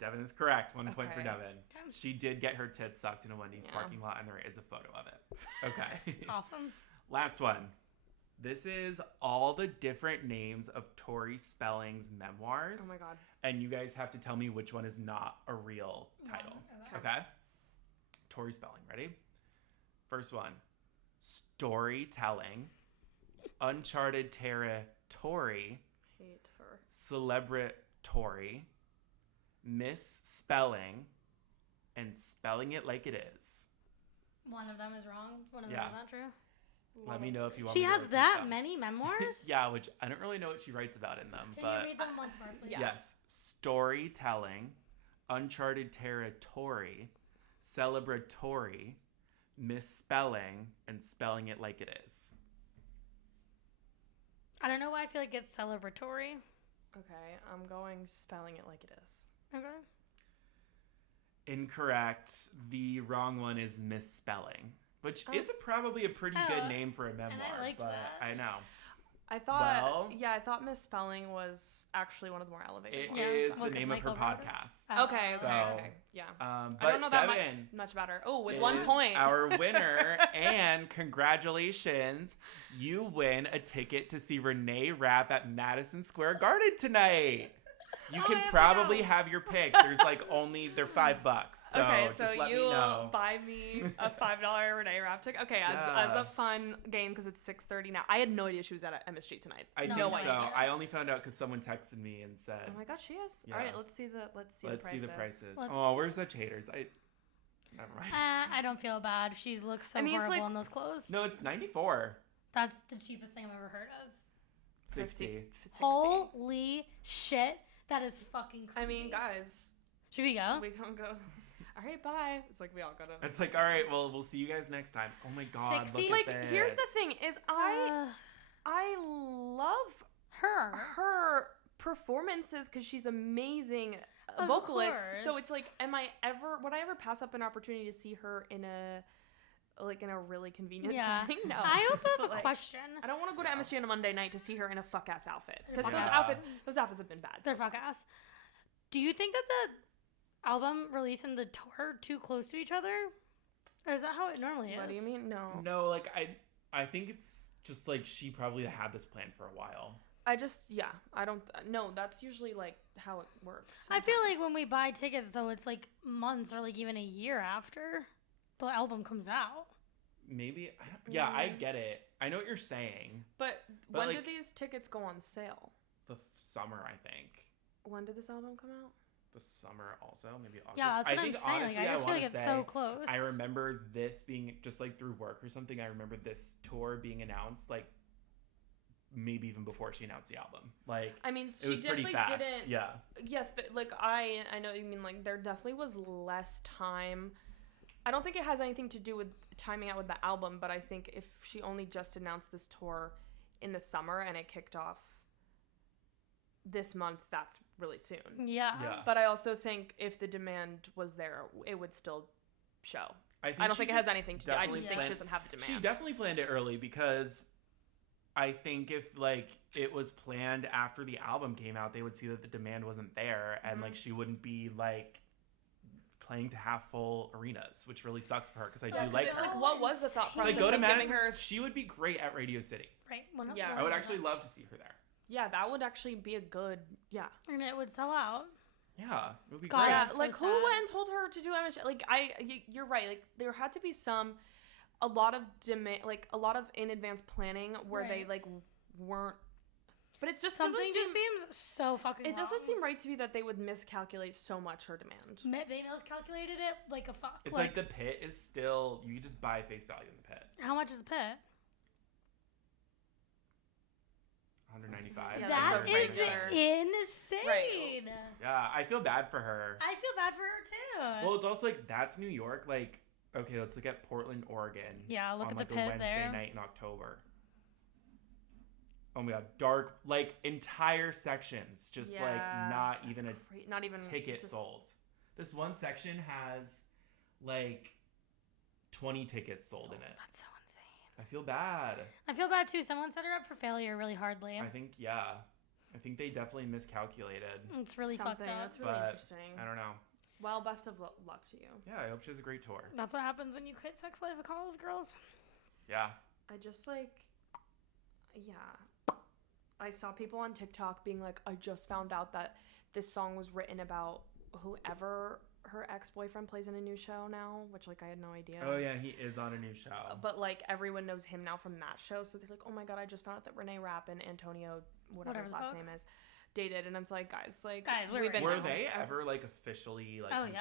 Devin is correct. 1 point for Okay. Devin. Okay. She did get her tits sucked in a Wendy's Yeah. parking lot, and there is a photo of it. Okay. Awesome. Last one. This is all the different names of Tori Spelling's memoirs. Oh my god. And you guys have to tell me which one is not a real title. Okay. Okay? Tori Spelling. Ready? First one. Storytelling. Uncharted Territory. Hate her. Celebratory. Misspelling. And spelling it like it is. One of them is wrong. One of them Yeah. is not true. Let me know if you want She me to has repeat that them. many memoirs? Yeah, which I don't really know what she writes about in them, Can but you read them once more, please? Yeah. yes, storytelling, uncharted territory, celebratory, misspelling, and spelling it like it is. I don't know why I feel like it's celebratory. Okay, I'm going spelling it like it is. Okay. Incorrect. The wrong one is misspelling, which is probably a pretty good Oh, name for a memoir. I liked but that. I know. I thought, Well- I thought misspelling was actually one of the more elevated It ones. is Well, the 'cause name of her Michael wrote it. podcast. Oh. Okay, So, yeah. But I don't know that Devin much better. Oh, with is 1 point. our winner, and congratulations, you win a ticket to see Renee rap at Madison Square Garden tonight. You can I probably know. have your pick. There's like they're $5. So Okay, so just let you me know. buy me a $5 Renee rap ticket. Okay, as Yeah. a fun game because it's 6:30 now. I had no idea she was at MSG tonight. I No, think I so. didn't. I only found out because someone texted me and said, Oh my god, she is. Yeah. All right, let's see the prices. Let's- Oh, where's such haters? Never mind. I don't feel bad. She looks so I mean, it's horrible like- in those clothes. No, it's 94. That's the cheapest thing I've ever heard of. 60. 60. Holy shit. That is fucking crazy. I mean, guys, Should we go? we can go. All right, bye. It's like we all go to. It's like, all right, well, we'll see you guys next time. Oh my god, 60? look Like, at this. here's the thing: is I love Her. her performances because she's amazing Of vocalist. So course. it's like, would I ever pass up an opportunity to see her in a really convenient Yeah. setting? No. I also have But, a like, question. I don't want to go to MSG on a Monday night to see her in a fuck ass outfit because Fuck those ass. outfits have been bad. They're fuck ass. Do you think that the album release and the tour are too close to each other? Or is that how it normally is? What do you mean? No. No, like I think it's just like she probably had this plan for a while. I don't. No, that's usually like how it works. I feel like sometimes. when we buy tickets, though, it's like months or like even a year after the album comes out. Maybe I get it. I know what you're saying. But But, when like- did these tickets go on sale? The summer, I think. When did this album come out? The summer also, maybe August. Yeah, that's I what think I'm saying. honestly, Like, I just feel want like to it's say so close. I remember this being just like through work or something. I remember this tour being announced like maybe even before she announced the album. Like I mean, it was she pretty definitely fast. didn't. Yeah. Yes, like I know what you mean. Like there definitely was less time. I don't think it has anything to do with timing out with the album, but I think if she only just announced this tour in the summer and it kicked off this month, that's really soon. Yeah. Yeah. But I also think if the demand was there, it would still show. I don't she think it has just anything to do. I just definitely think she planned- doesn't have the demand. She definitely planned it early because I think if like it was planned after the album came out, they would see that the demand wasn't there and like she wouldn't be like playing to half full arenas, which really sucks for her because I do like it's her. like, what was the thought So, process? like go to of giving Madison. her? She would be great at Radio City. Right. Yeah. I would actually love to see her there. Yeah, that would actually be a good. Yeah. And it would sell out. Yeah, it would be God, great. Yeah, so like who sad. went and told her to do MSG? Like you're right. Like there had to be a lot of demand, like a lot of in advance planning where they Right. like weren't. But it just Something doesn't just seem. seems so fucking It doesn't wrong. seem right to me that they would miscalculate so much her demand. They calculated it like a fuck. It's like the pit is still you can just buy face value in the pit. How much is a pit? 195. Yeah, That that's is regular. insane. Right. Yeah, I feel bad for her. I feel bad bad for her too. Well, it's also like that's New York. Like, okay, let's look at Portland, Oregon. Yeah, look on at like the a pit Wednesday there. night in October. Oh my god, dark, like entire sections, just like not even ticket sold. This one section has like 20 tickets sold in it. That's so insane. I feel bad. I feel bad too. Someone set her up for failure really hardly. I think they definitely miscalculated. It's really fucked up. That's really interesting. I don't know. Well, best of luck to you. Yeah, I hope she has a great tour. That's what happens when you quit sex life of college girls. Yeah. I just I saw people on TikTok being like, I just found out that this song was written about whoever her ex-boyfriend plays in a new show now, which like I had no idea. Oh yeah, he is on a new show. But like everyone knows him now from that show, so they're like, oh my god, I just found out that Renee Rapp and Antonio, whatever his last name is, dated, and it's like, guys, were they ever like officially like confirmed?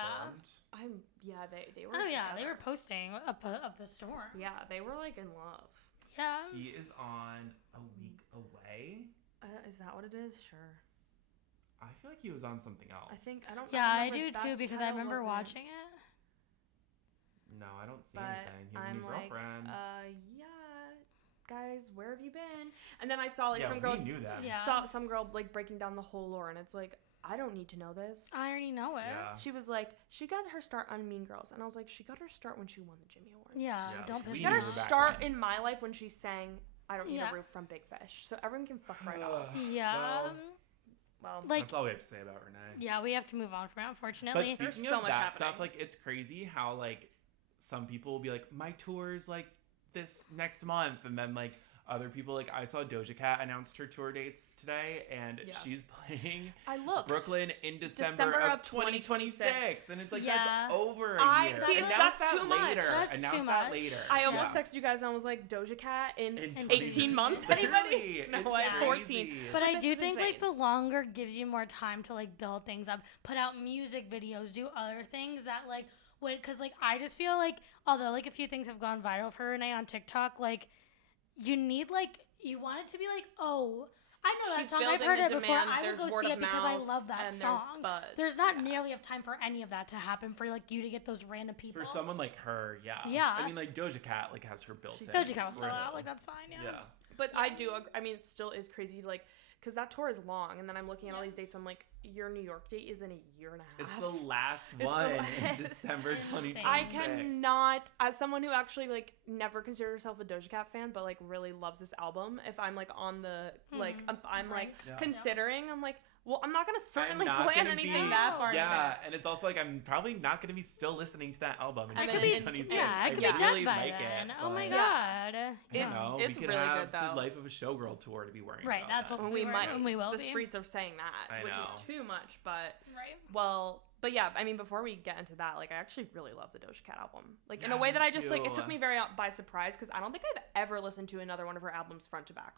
They were. Oh yeah, together. they were posting up a storm. Yeah, they were like in love. Yeah. He is on A Week Away. Is that what it is? Sure. I feel like he was on something else. I don't. Yeah, I do too because I remember watching it. No, I don't see anything. He has a new girlfriend. Guys, where have you been? And then I saw like some girl. We knew that. Yeah. Saw some girl like breaking down the whole lore, and it's like, I don't need to know this. I already know it. Yeah. She was like, she got her start on Mean Girls, and I was like, she got her start when she won the Jimmy Awards. Yeah, don't piss She me got her off. start in my life when she sang "I Don't Need a Roof" from Big Fish. So everyone can fuck right off. Yeah. Well, like, that's all we have to say about Renee. Yeah, we have to move on from it, unfortunately. But speaking of that stuff, like, it's crazy how, like, some people will be like, my tour's, like, this next month. And then, like, other people, like, I saw Doja Cat announced her tour dates today, and she's playing Brooklyn in December of 2026. And it's like, that's over a year. See, Announce that too much. later. That's Announce too that much. later. I almost texted you guys and I was like, Doja Cat in 18 months? Anybody? No, it's 14. But I do think, like, the longer gives you more time to, like, build things up, put out music videos, do other things that, like, because, like, I just feel like, although, like, a few things have gone viral for Renee on TikTok, like, you need, like, you want it to be like, oh, I know that song. I've heard it before. I will go see it because I love that song. There's not nearly enough time for any of that to happen for like you to get those random people. For someone like her, yeah. I mean, like Doja Cat, like has her built-in. Doja Cat will sell out. Like that's fine. Yeah. But I do. I mean, it still is crazy. Like, because that tour is long, and then I'm looking at all these dates. I'm like, your New York date is in a year and a half. It's the last one in December 2026. I cannot, as someone who actually like never considered herself a Doja Cat fan, but like really loves this album. If I'm like on the like, if I'm like considering, I'm like, well, I'm not gonna certainly plan anything that far. Yeah, and it's also like I'm probably not gonna be still listening to that album in 2026. Yeah, I could be really dead by like then. it. Oh my god. It's we could really have good though. The Life of a Showgirl tour to be worrying right, about. That's that. what we might. We will the be. streets are saying that, which is too much. But but yeah, I mean, before we get into that, like, I actually really love the Doja Cat album. Like, in a way that I just like, it took me very by surprise because I don't think I've ever listened to another one of her albums front to back.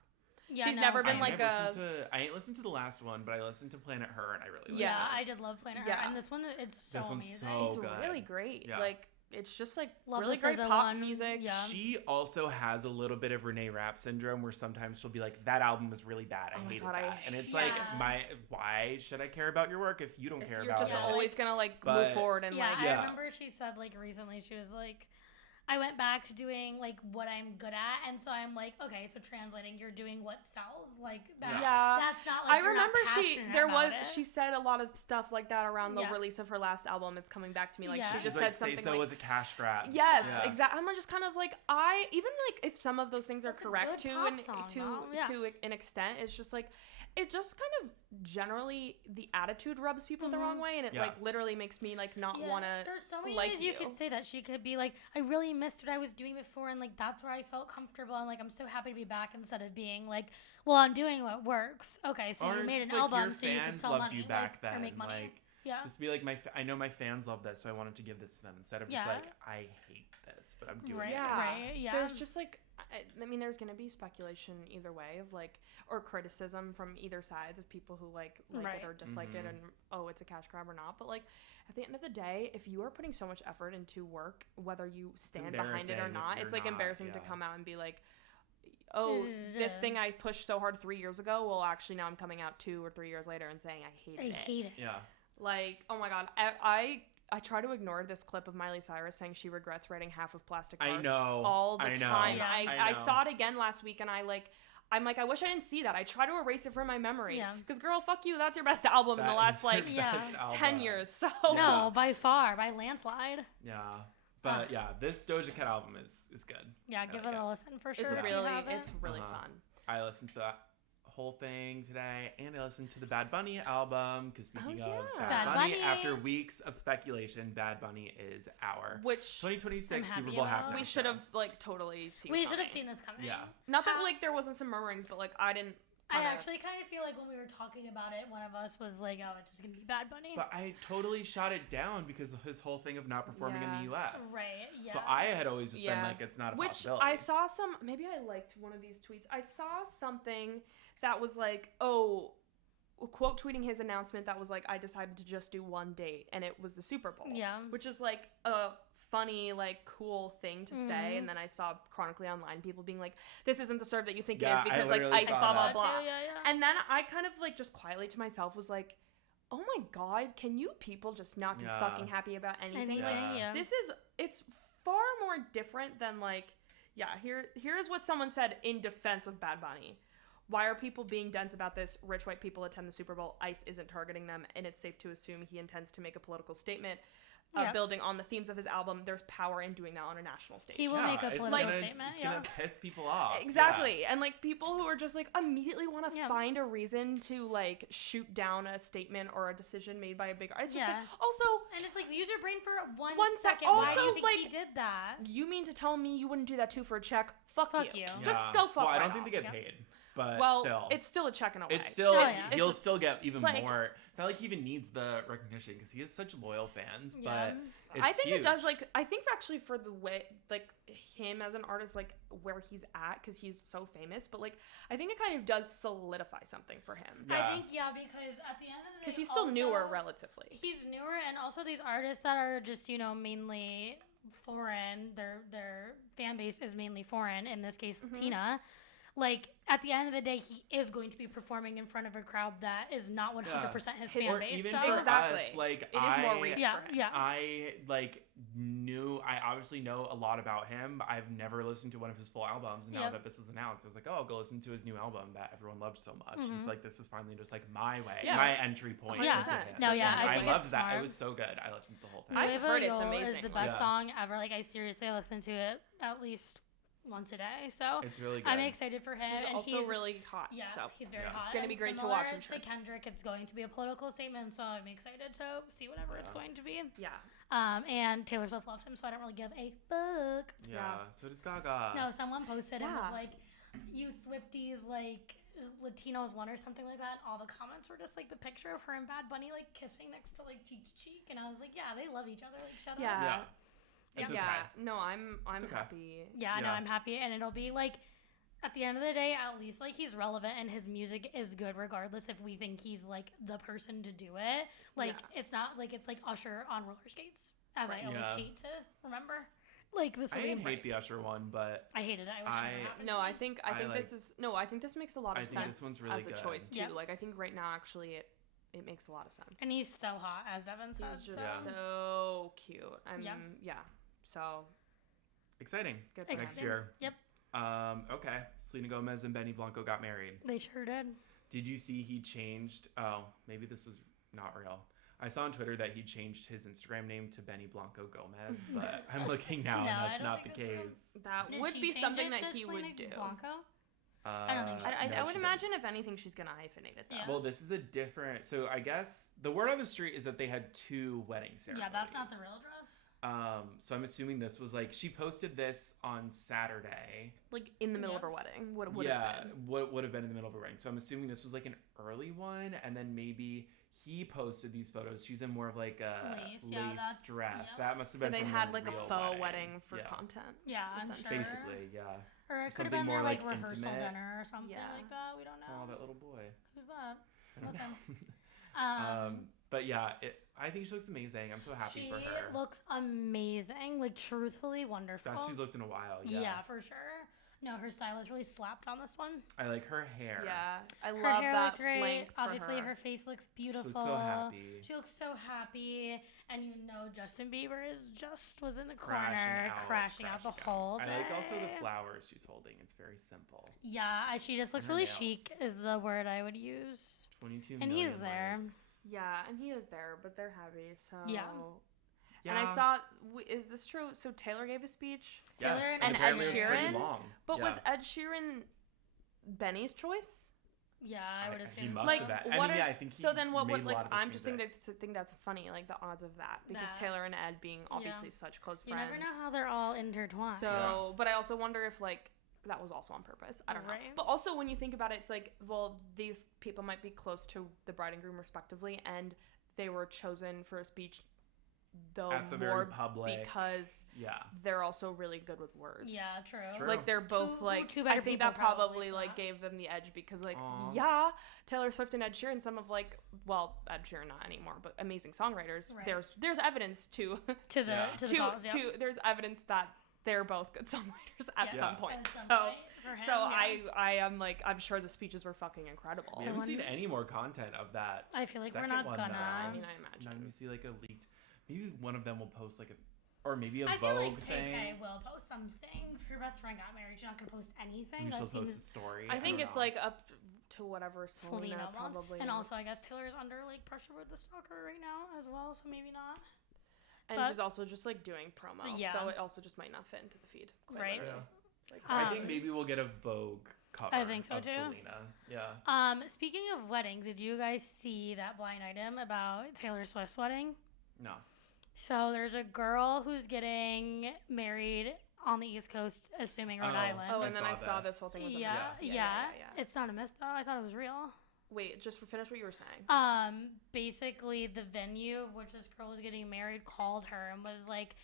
Yeah, she's never been like a. I ain't listened to the last one, but I listened to Planet Her, and I really liked it. Yeah, I did love Planet Her, and this one, it's so amazing. So it's good. really great. Yeah. Like, it's just like love really great pop music. Yeah. She also has a little bit of Renee Rapp syndrome, where sometimes she'll be like, "That album was really bad. I hated that," and it's like, why should I care about your work if you don't care about it? You're just always gonna like move forward and like. I remember she said like recently she was like, I went back to doing like what I'm good at, and so I'm like, okay, so translating, you're doing what sells, like that. Yeah, that's not like. I remember she said a lot of stuff like that around the release of her last album. It's coming back to me, like she just said something. Say So was a cash grab. Yes, exactly. I'm just kind of like even like if some of those things are correct to an extent, it's just like. It just kind of generally the attitude rubs people the wrong way, and it like literally makes me like not want to. There's so many ways you could say that. She could be like, I really missed what I was doing before, and like that's where I felt comfortable, and like I'm so happy to be back, instead of being like, well, I'm doing what works. Okay, so you made an album, so you can sell money, you back then, or make money. Like, just be like, I know my fans love this, so I wanted to give this to them, instead of just like, I hate this, but I'm doing it. Right. There's just like. I mean, there's gonna be speculation either way of like, or criticism from either sides of people who like it or dislike it, and it's a cash grab or not. But like, at the end of the day, if you are putting so much effort into work, whether you stand behind it or not, it's like embarrassing to come out and be like, oh, this thing I pushed so hard 3 years ago, well, actually now I'm coming out 2 or 3 years later and saying I hate it. Yeah. Like, oh my god, I try to ignore this clip of Miley Cyrus saying she regrets writing half of Plastic Hearts all the time. Yeah. I saw it again last week, and I'm like, I wish I didn't see that. I try to erase it from my memory. Yeah. Because, girl, fuck you. That's your best album in the last, 10 years. So No, by far, by landslide. Yeah. But yeah, this Doja Cat album is good. Yeah, give it a listen for sure. It's if you haven't. it's really fun. I listened to that whole thing today, and I listened to the Bad Bunny album, because speaking of Bad Bunny, after weeks of speculation, Bad Bunny is our Which 2026 Super Bowl halftime. We should have totally seen. We should have seen this coming. Yeah. Not that there wasn't some murmurings, but I didn't. I actually kind of feel like when we were talking about it, one of us was like, "Oh, it's just gonna be Bad Bunny." But I totally shot it down because of his whole thing of not performing in the U.S. Right. Yeah. So I had always just been like, it's not a possibility. I saw some. Maybe I liked one of these tweets. I saw something that was like, oh, quote tweeting his announcement that was like, I decided to just do one date, and it was the Super Bowl. Yeah. Which is like a funny, cool thing to say. And then I saw chronically online people being like, this isn't the serve that you think it is because ice blah blah blah. And then I kind of just quietly to myself was like, oh my god, can you people just not be fucking happy about anything? It's far more different than here is what someone said in defense of Bad Bunny. Why are people being dense about this? Rich white people attend the Super Bowl. ICE isn't targeting them, and it's safe to assume he intends to make a political statement. Building on the themes of his album, there's power in doing that on a national stage. He will make a political statement. It's gonna piss people off. Exactly. And people who are just immediately want to find a reason to shoot down a statement or a decision made by a big. It's just also. And it's use your brain for one second. second. Also, why do you think he did that? You mean to tell me you wouldn't do that too for a check? Fuck you. Yeah. Just go fuck. Well, I don't right think off. they get paid. But it's still a check in a way. It's still he'll still get even more. It's not like he even needs the recognition because he has such loyal fans. But I think huge. it does. I think actually for the way him as an artist, where he's at because he's so famous. But I think it kind of does solidify something for him. Yeah. I think because at the end of the day, because he's still newer relatively. He's newer, and also these artists that are just mainly foreign. Their fan base is mainly foreign. In this case, Tina. At the end of the day, he is going to be performing in front of a crowd that is not 100% his fan or base. Even so. for exactly. Us, it is more reach for him. I obviously know a lot about him. I've never listened to one of his full albums, and now that this was announced, I was like, oh, I'll go listen to his new album that everyone loved so much. It's this was finally just my way, my entry point. Yeah. Into him. No, yeah, I loved that. Smart. It was so good. I listened to the whole thing. I've heard it's amazing. Is the best song ever. I seriously listen to it at least once a day, so it's really good. I'm excited for him. He's and also really hot. Yeah, so he's very hot. It's gonna be great to Similar watch. I'm sure. to Kendrick, it's going to be a political statement, so I'm excited to see whatever it's going to be. Yeah. And Taylor Swift loves him, so I don't really give a fuck. Yeah. So does Gaga. No, someone posted and was like, "You Swifties Latinos won" or something like that. All the comments were just the picture of her and Bad Bunny kissing next to cheek to cheek, and I was like, yeah, they love each other. Shut up. Yeah. It's okay. No, I'm okay. happy. Yeah, no, I'm happy, and it'll be at the end of the day, at least he's relevant and his music is good, regardless if we think he's the person to do it. It's not it's Usher on roller skates, as I always hate to remember. This. I didn't hate the Usher one, but I hated it. I think this makes a lot of sense this one's really as a good. choice too. I think right now actually it makes a lot of sense. And he's so hot, as Devin said. He's just so cute. So exciting. Good for next year. Yep. Okay. Selena Gomez and Benny Blanco got married. They sure did. Did you see he changed? Oh, maybe this is not real. I saw on Twitter that he changed his Instagram name to Benny Blanco Gomez, but I'm looking now and that's not the case. That would be something that he would do. Blanco? I don't think so. I would imagine if anything, she's gonna hyphenate it though. Yeah. Well, this is a different. So I guess the word on the street is that they had 2 wedding ceremonies. Yeah, that's not the real dress. So I'm assuming this was she posted this on Saturday. In the middle of her wedding. What would have been? What would have been in the middle of her wedding. So I'm assuming this was an early one, and then maybe he posted these photos. She's in more of a lace dress. Yeah. That must have been. So they from had the a real faux wedding for content. Yeah, I'm sure. Basically, yeah. Or it could have Something been more their rehearsal intimate. dinner or something like that. We don't know. Oh, that little boy. Who's that? I don't know. But yeah, I think she looks amazing. I'm so happy for her. She looks amazing. Truthfully wonderful. Best she's looked in a while. Yeah, for sure. No, her stylist really slapped on this one. I like her hair. Yeah, I Her love hair that looks great. length for Obviously, her. her face looks beautiful. She looks so happy. She looks so happy. And you know Justin Bieber was in the Crashing corner, crashing out the whole day. I like also the flowers she's holding. It's very simple. Yeah, she just looks And her really nails. chic is the word I would use. 22 And million he's there. likes. Yeah, and he is there, but they're happy, so... Yeah. And I saw, is this true? So Taylor gave a speech? Taylor Yes, and apparently Ed it was pretty Sheeran? long. But Yeah. was Ed Sheeran Benny's choice? Yeah, I would He assume. must Like, have been. what I are, think he so then what made would, a like, lot of his I'm just music. think that's funny, like, the odds of that, because That. Taylor and Ed being obviously such close You friends. never know how they're all intertwined. So, but I also wonder if, like, that was also on purpose. I don't know. Right. But also, when you think about it, it's like, well, these people might be close to the bride and groom respectively, and they were chosen for a speech, though At the more very public. because Yeah. they're also really good with words. Yeah, true. True. Like, they're both, Two like, better I think people that probably, probably like, thought. gave them the edge because, like, Aw. yeah, Taylor Swift and Ed Sheeran, some of, like, well, Ed Sheeran not anymore, but amazing songwriters. Right. There's evidence to To the Yeah. to the cause, yeah. there's evidence that they're both good songwriters at Yeah. some point. At some So point for him, so yeah. I am like, I'm sure the speeches were fucking incredible. We haven't wonder- seen any more content of that. I feel like we're second not one, gonna. though. I mean, I Not imagine. gonna see like a leaked. Maybe one of them will post like a, or maybe a I feel Vogue like Tay thing. will post something. If your best friend got married, she's not gonna post anything. Maybe she'll That post a seems story. I think don't it's know. like up to whatever Selena, Selena wants. probably. And also, I wants. guess Taylor's under like pressure with the stalker right now as well, so maybe not. And but- she's also just like doing promo, Yeah. so it also just might not fit into the feed. Quite Right. literally. Yeah. Like, I think Um, maybe we'll get a Vogue cover. I think so, of too. Selena. Yeah. Speaking of weddings, did you guys see that blind item about Taylor Swift's wedding? No. So there's a girl who's getting married on the East Coast, assuming Rhode Oh. Island. Oh, I and then I saw saw this. this whole thing was yeah, a myth. yeah. It's not a myth though. I thought it was real. Wait, just finish what you were saying. Basically the venue of which this girl was getting married called her and was like,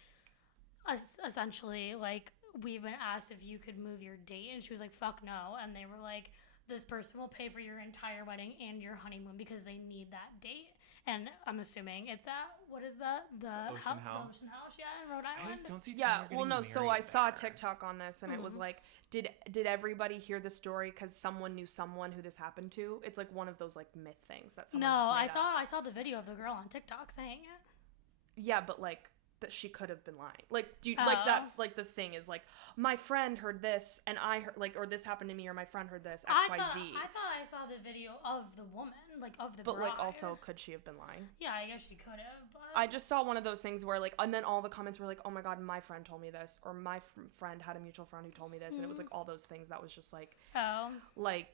essentially like, we've been asked if you could move your date, and she was like, fuck no. And they were like, this person will pay for your entire wedding and your honeymoon because they need that date. And I'm assuming it's that, what is that? The Ocean The House. Ocean House, yeah, in Rhode Island. I just don't see. Yeah, Taylor well, no. getting So I married saw a there. TikTok on this, and it was like, did everybody hear the story because someone knew someone who this happened to? It's like one of those like myth things that someone. No, just made up. I saw the video of the girl on TikTok saying it. Yeah, but like that she could have been lying. Like, do you, like Oh. that's like the thing is like my friend heard this and I heard like, or this happened to me or my friend heard this X Y Z. I thought I saw the video of the woman, like of the But bride. like also, could she have been lying? Yeah, I guess she could have. But I just saw one of those things where like, and then all the comments were like, "Oh my god, my friend told me this," or "My friend had a mutual friend who told me this," and it was like all those things that was just like, like,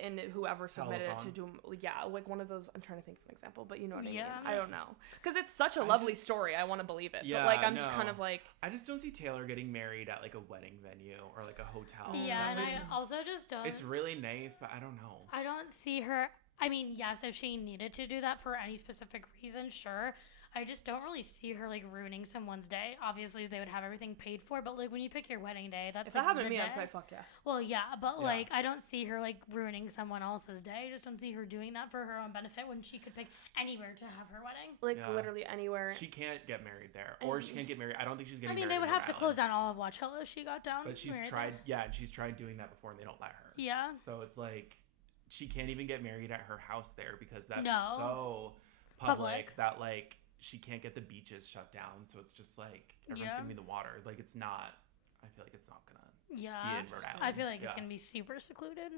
and whoever submitted it to do, yeah, like one of those. I'm trying to think of an example, but you know what I mean. I don't know, because it's such a lovely story. I want to believe it, Yeah, but like I'm just kind of like, I just don't see Taylor getting married at like a wedding venue or like a hotel. yeah, and That I was- also just don't. It's really nice, but I don't know. I don't see her. I mean, yes, if she needed to do that for any specific reason, sure. I just don't really see her like ruining someone's day. Obviously, they would have everything paid for, but like when you pick your wedding day, that's if like, that happened the to me, day. I'd say fuck yeah. Well, yeah, but Yeah. like I don't see her like ruining someone else's day. I just don't see her doing that for her own benefit when she could pick anywhere to have her wedding. Like Yeah. literally anywhere. She can't get married there, or she can't get married. I don't think she's I getting mean, married. they would in have to Rhode close Island. down all of Watch Hill if she got down. But she's married tried, there. yeah, and she's tried doing that before, and they don't let her. Yeah. So it's like she can't even get married at her house there because that's No. so public that like she can't get the beaches shut down. So it's just like everyone's gonna be in the water. Like it's not. I feel like it's not gonna Yeah. be in Rhode Island. I feel like Yeah. it's gonna be super secluded.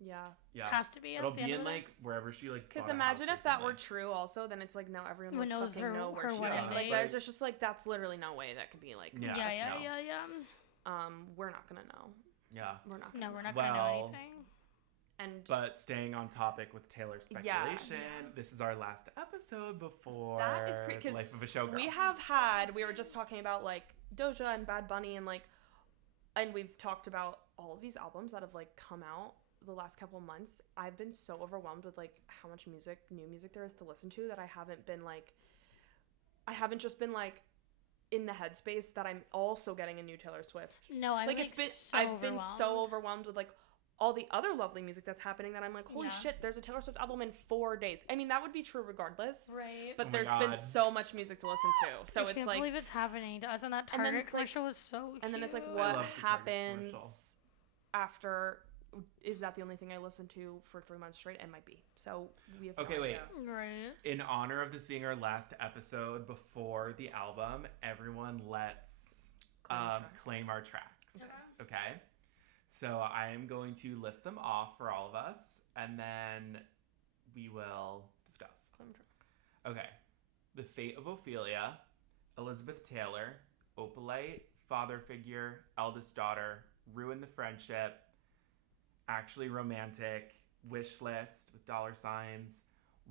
Yeah. Yeah. Has to be. It'll at the be end in of the like wherever she like. Because bought a imagine house if that were recently. true also, then it's like now everyone would knows fucking her- know where her she wedding is. date. Like Like- there's just like that's literally no way that could be like Yeah. Yeah. we're not gonna know. Yeah. We're not gonna No, we're know. not gonna know Well, anything. And But staying on topic with Taylor speculation, Yeah. this is our last episode before That is great, the 'cause Life of a Showgirl. we were just talking about like Doja and Bad Bunny and like, and we've talked about all of these albums that have like come out the last couple months. I've been so overwhelmed with like how much new music there is to listen to that I haven't just been like in the headspace that I'm also getting a new Taylor Swift. No, I'm Like like it's been so I've been so overwhelmed. overwhelmed with like all the other lovely music that's happening that I'm like, holy Yeah. shit, there's a Taylor Swift album in 4 days. I mean, that would be true regardless. Right. But Oh my there's been God. so much music to listen to. So I it's can't like, believe it's happening to us, and that And then Target it's like- commercial was so cute. and then it's like, I what love the Target happens after, is that the only thing I listened to for 3 months straight? It might be. So we have Okay, wait. Right. In honor of this being our last episode before the album, everyone let's claim our tracks. Okay? So I am going to list them off for all of us, and then we will discuss. Claim track. Okay. The Fate of Ophelia, Elizabeth Taylor, Opalite, Father Figure, Eldest Daughter, Ruin the Friendship, Actually Romantic, Wish List with $signs,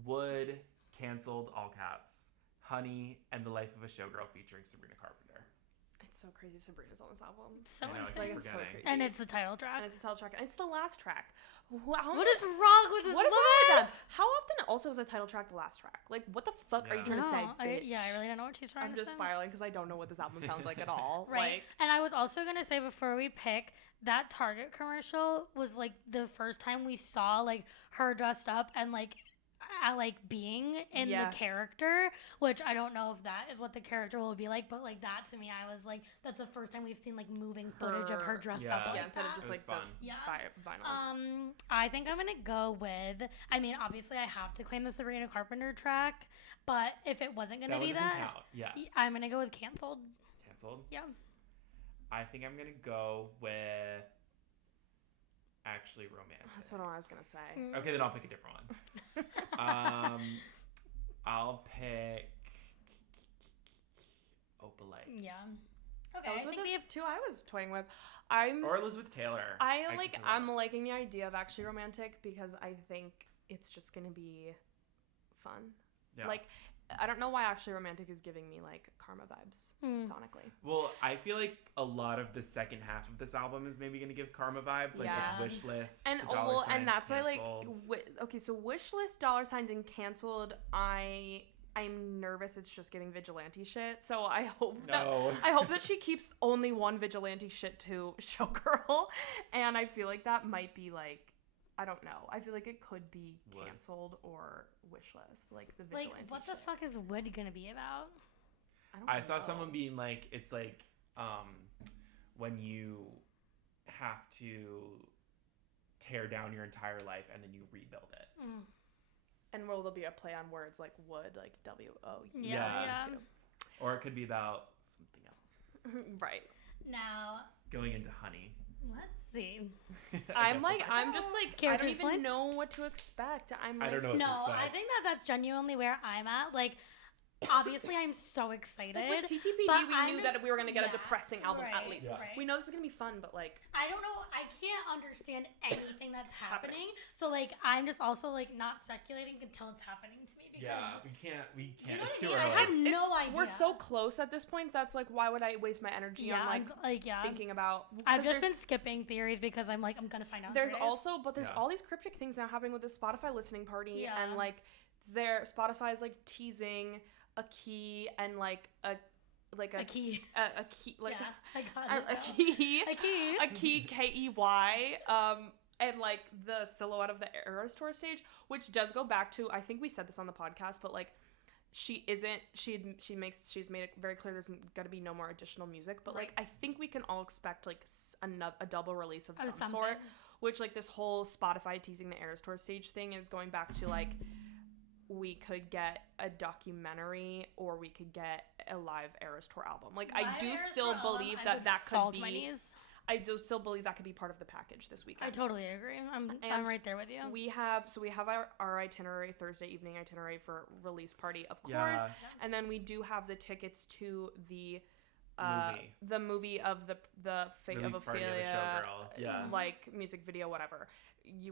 Would, Cancelled, all caps, Honey, and The Life of a Showgirl featuring Sabrina Carpenter. It's so crazy Sabrina's on this album. So I know, I keep exciting. It's so forgetting. crazy. And it's the title track. And it's the title track. And it's the last track. What is wrong with this What is wrong with woman? that? How often also is a title track the last track? Like, what the fuck are you trying to say, bitch? I really don't know what she's trying I'm to just say. spiraling because I don't know what this album sounds like at all. Right. Like, And I was also going to say before we pick, that Target commercial was like the first time we saw like her dressed up and like being in Yeah. the character, which I don't know if that is what the character will be like, but like that to me, I was like, that's the first time we've seen like moving footage of her dressed up like yeah, instead that. of just It was like fun. the Yeah. vinyls. I think I'm gonna go with. I mean, obviously, I have to claim the Sabrina Carpenter track, but if it wasn't gonna be doesn't that, count. Yeah. I'm gonna go with Cancelled. Cancelled? Yeah. I think I'm going to go with Actually Romantic. That's what I was going to say. Okay, then I'll pick a different one. I'll pick Opalite. Yeah. Okay. Those I were think the we have. two I was toying with. Or Elizabeth Taylor. I'm liking the idea of Actually Romantic because I think it's just going to be fun. Yeah. Like, I don't know why Actually Romantic is giving me like Karma vibes sonically. Well, I feel like a lot of the second half of this album is maybe going to give Karma vibes, like Yeah. with Wish List, And the dollar signs, and that's Cancelled. why like okay, so Wishlist, $signs, and Cancelled. I'm nervous it's just giving vigilante shit. So I hope that she keeps only one vigilante shit to Showgirl, and I feel like that might be like, I don't know. I feel like it could be Would. Cancelled or Wishlist, like the vigilante Like, what shit. the fuck is Wood gonna be about? I saw someone being like, it's like when you have to tear down your entire life and then you rebuild it. And will there be a play on words like wood, like WOU? Yeah. Or it could be about something else. Right. Now, Going into Honey. let's see. I'm guess like, I'll- I'm just like, I Character don't even explain? know what to expect. I'm like, I don't know what to No, expect. I think that's genuinely where I'm at. Like, obviously, I'm so excited. Like with TTPD, but we I'm knew that just- we were gonna get a yeah, depressing album at right, least. Yeah. right. We know this is gonna be fun, but like, I don't know. I can't understand anything that's happening. So, like, I'm just also, like, not speculating until it's happening to me. Because Yeah, we can't. You know It's what too I mean? I early. have no idea. We're so close at this point. That's like, why would I waste my energy on like yeah. thinking about? I've 'cause just there's- been skipping theories because I'm like, I'm gonna find out. There's theories. also, but there's Yeah. all these cryptic things now happening with this Spotify listening party, Yeah. and like, Spotify's like teasing a key and like a key like Yeah, I got a it now. key A key. a key KEY and like the silhouette of the Eras Tour stage, which does go back to, I think we said this on the podcast, but like she's made it very clear there's going to be no more additional music, but like I think we can all expect like a double release of some sort, which like this whole Spotify teasing the Eras Tour stage thing is going back to like we could get a documentary or we could get a live Eras Tour album. Like I do still believe that could be. I do still believe that could be part of the package this weekend. I totally agree. I'm right there with you. We have our itinerary, Thursday evening itinerary for release party, of course, Yeah. and then we do have the tickets to the movie of the Fate Release of party of the Ophelia, Showgirl. Yeah. like music video, whatever.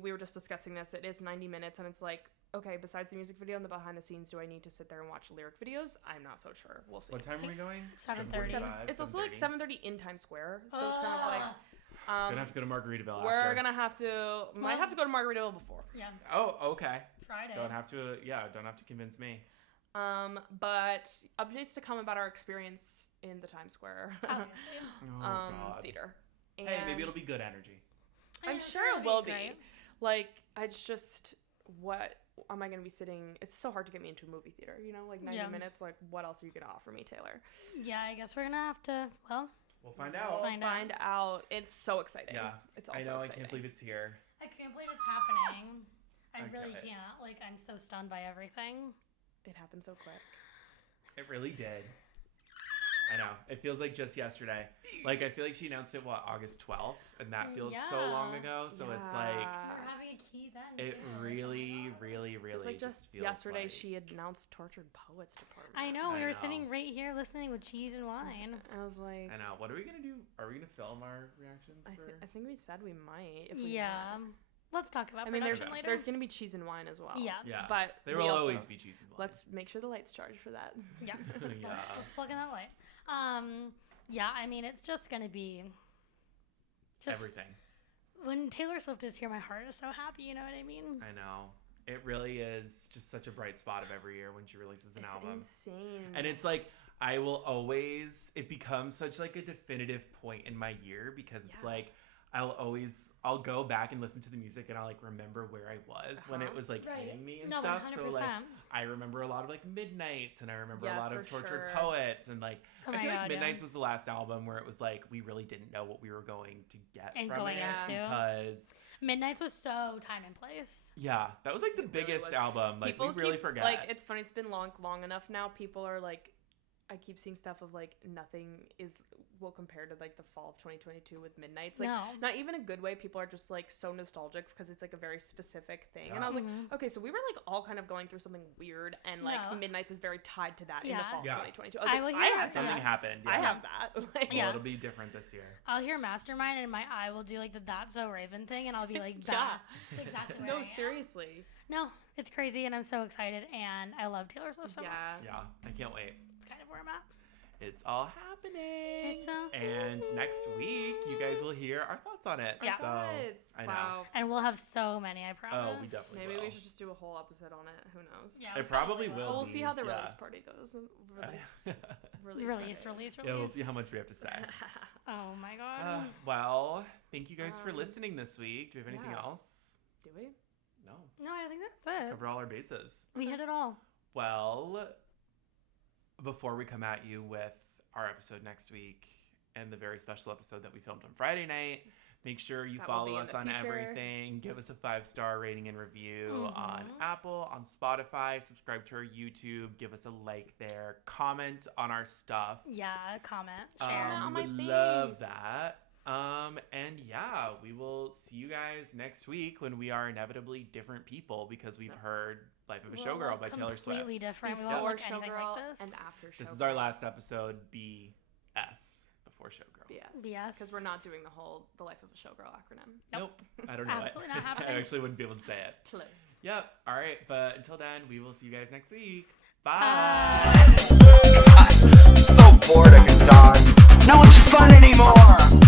We were just discussing this. It is 90 minutes, and it's like, okay, besides the music video and the behind the scenes, do I need to sit there and watch lyric videos? I'm not so sure. We'll see. What time are we going? 7:30. 7:45, It's also like 7:30 in Times Square, so it's kind of like Gonna have to go to Margaritaville we're after. gonna have to might have to go to Margaritaville before. Yeah. Oh, okay. Friday. Don't have to convince me. But updates to come about our experience in the Times Square Obviously. Oh God. theater. And Hey, maybe it'll be good energy. I'm sure it will be. Like, it's just, what am I going to be sitting? It's so hard to get me into a movie theater, you know? Like, 90 minutes, like, what else are you going to offer me, Taylor? Yeah, I guess we're gonna have to, well, We'll find out. Find out. It's so exciting. Yeah. It's also I know. exciting. I can't believe it's here. I can't believe it's happening. I really Okay. can't. Like, I'm so stunned by everything. It happened so quick. It really did. I know. It feels like just yesterday. Like, I feel like she announced it, August 12th? And that feels so long ago. So it's like... We're having a key then, It too. really, really, really It was like just feels yesterday like... she announced Tortured Poets Department. I know. We I were know. sitting right here listening with cheese and wine. I was like... I know. What are we going to do? Are we going to film our reactions for... I think we said we might. If we Yeah. want. Let's talk about there's production later. there's gonna be cheese and wine as well. Yeah. Yeah. But There we will also, always be cheese and wine. Let's make sure the lights charge for that. Yeah. Yeah. Let's plug in that light. Yeah, I mean, it's just going to be... Everything. When Taylor Swift is here, my heart is so happy, you know what I mean? I know. It really is just such a bright spot of every year when she releases an album. Insane. And it's like, I will always... It becomes such like a definitive point in my year because it's like... I'll go back and listen to the music and I'll like remember where I was when it was like hitting me and stuff. 100%. So like I remember a lot of like Midnights and I remember a lot of Tortured sure. Poets and like Oh I my feel like God, Midnights was the last album where it was like we really didn't know what we were going to get And from going it into. because Midnights was so time and place. yeah, that was like the biggest album. Like people we really keep, forget. Like it's funny, it's been long enough now. People are like, I keep seeing stuff of like nothing will compare to like the fall of 2022 with Midnights. Like No. not even a good way. People are just like so nostalgic because it's like a very specific thing. Yeah. And I was like, okay, so we were like all kind of going through something weird, and like No. Midnights is very tied to that in the Yeah. fall of Yeah. 2022. I was like, will I hear have it. Something that. happened. Yeah. I have that. Like, Well, Yeah. it'll be different this year. I'll hear Mastermind and my eye will do like the That's So Raven thing and I'll be like, Yeah. that's exactly where I no, am. seriously. No, it's crazy and I'm so excited and I love Taylor Swift so much. Yeah. Yeah, I can't wait. It's kind of where I'm at. It's all happening. It's all and next week, you guys will hear our thoughts on it. Yeah. So, I know. Wow. And we'll have so many, I promise. Oh, we definitely Maybe will. we should just do a whole episode on it. Who knows? Yeah, It probably will. Well, we'll see how the yeah. release party goes. Release. Release. Yeah, we'll see how much we have to say. Oh my God. Well, thank you guys for listening this week. Do we have anything yeah. else? Do we? No. No, I think that's it. Cover all our bases. We hit it all. Well, before we come at you with our episode next week and the very special episode that we filmed on Friday night, make sure you That will follow be in us the on future. everything. Give us a 5-star rating and review on Apple, on Spotify. Subscribe to our YouTube. Give us a like there. Comment on our stuff. Yeah, comment, share. on my We love things. that. And yeah, we will see you guys next week when we are inevitably different people because we've heard Life of a We'll Showgirl look by Taylor Swift. completely different. We Before won't look anything Showgirl like this. and after Showgirl. This is our last episode, BS, before Showgirl. BS. Because we're not doing the Life of a Showgirl acronym. Nope. I don't know Absolutely it. not happening. I actually wouldn't be able to say it. Close. Yep. All right. But until then, we will see you guys next week. Bye. Bye. I'm so bored I could die. No one's fun anymore.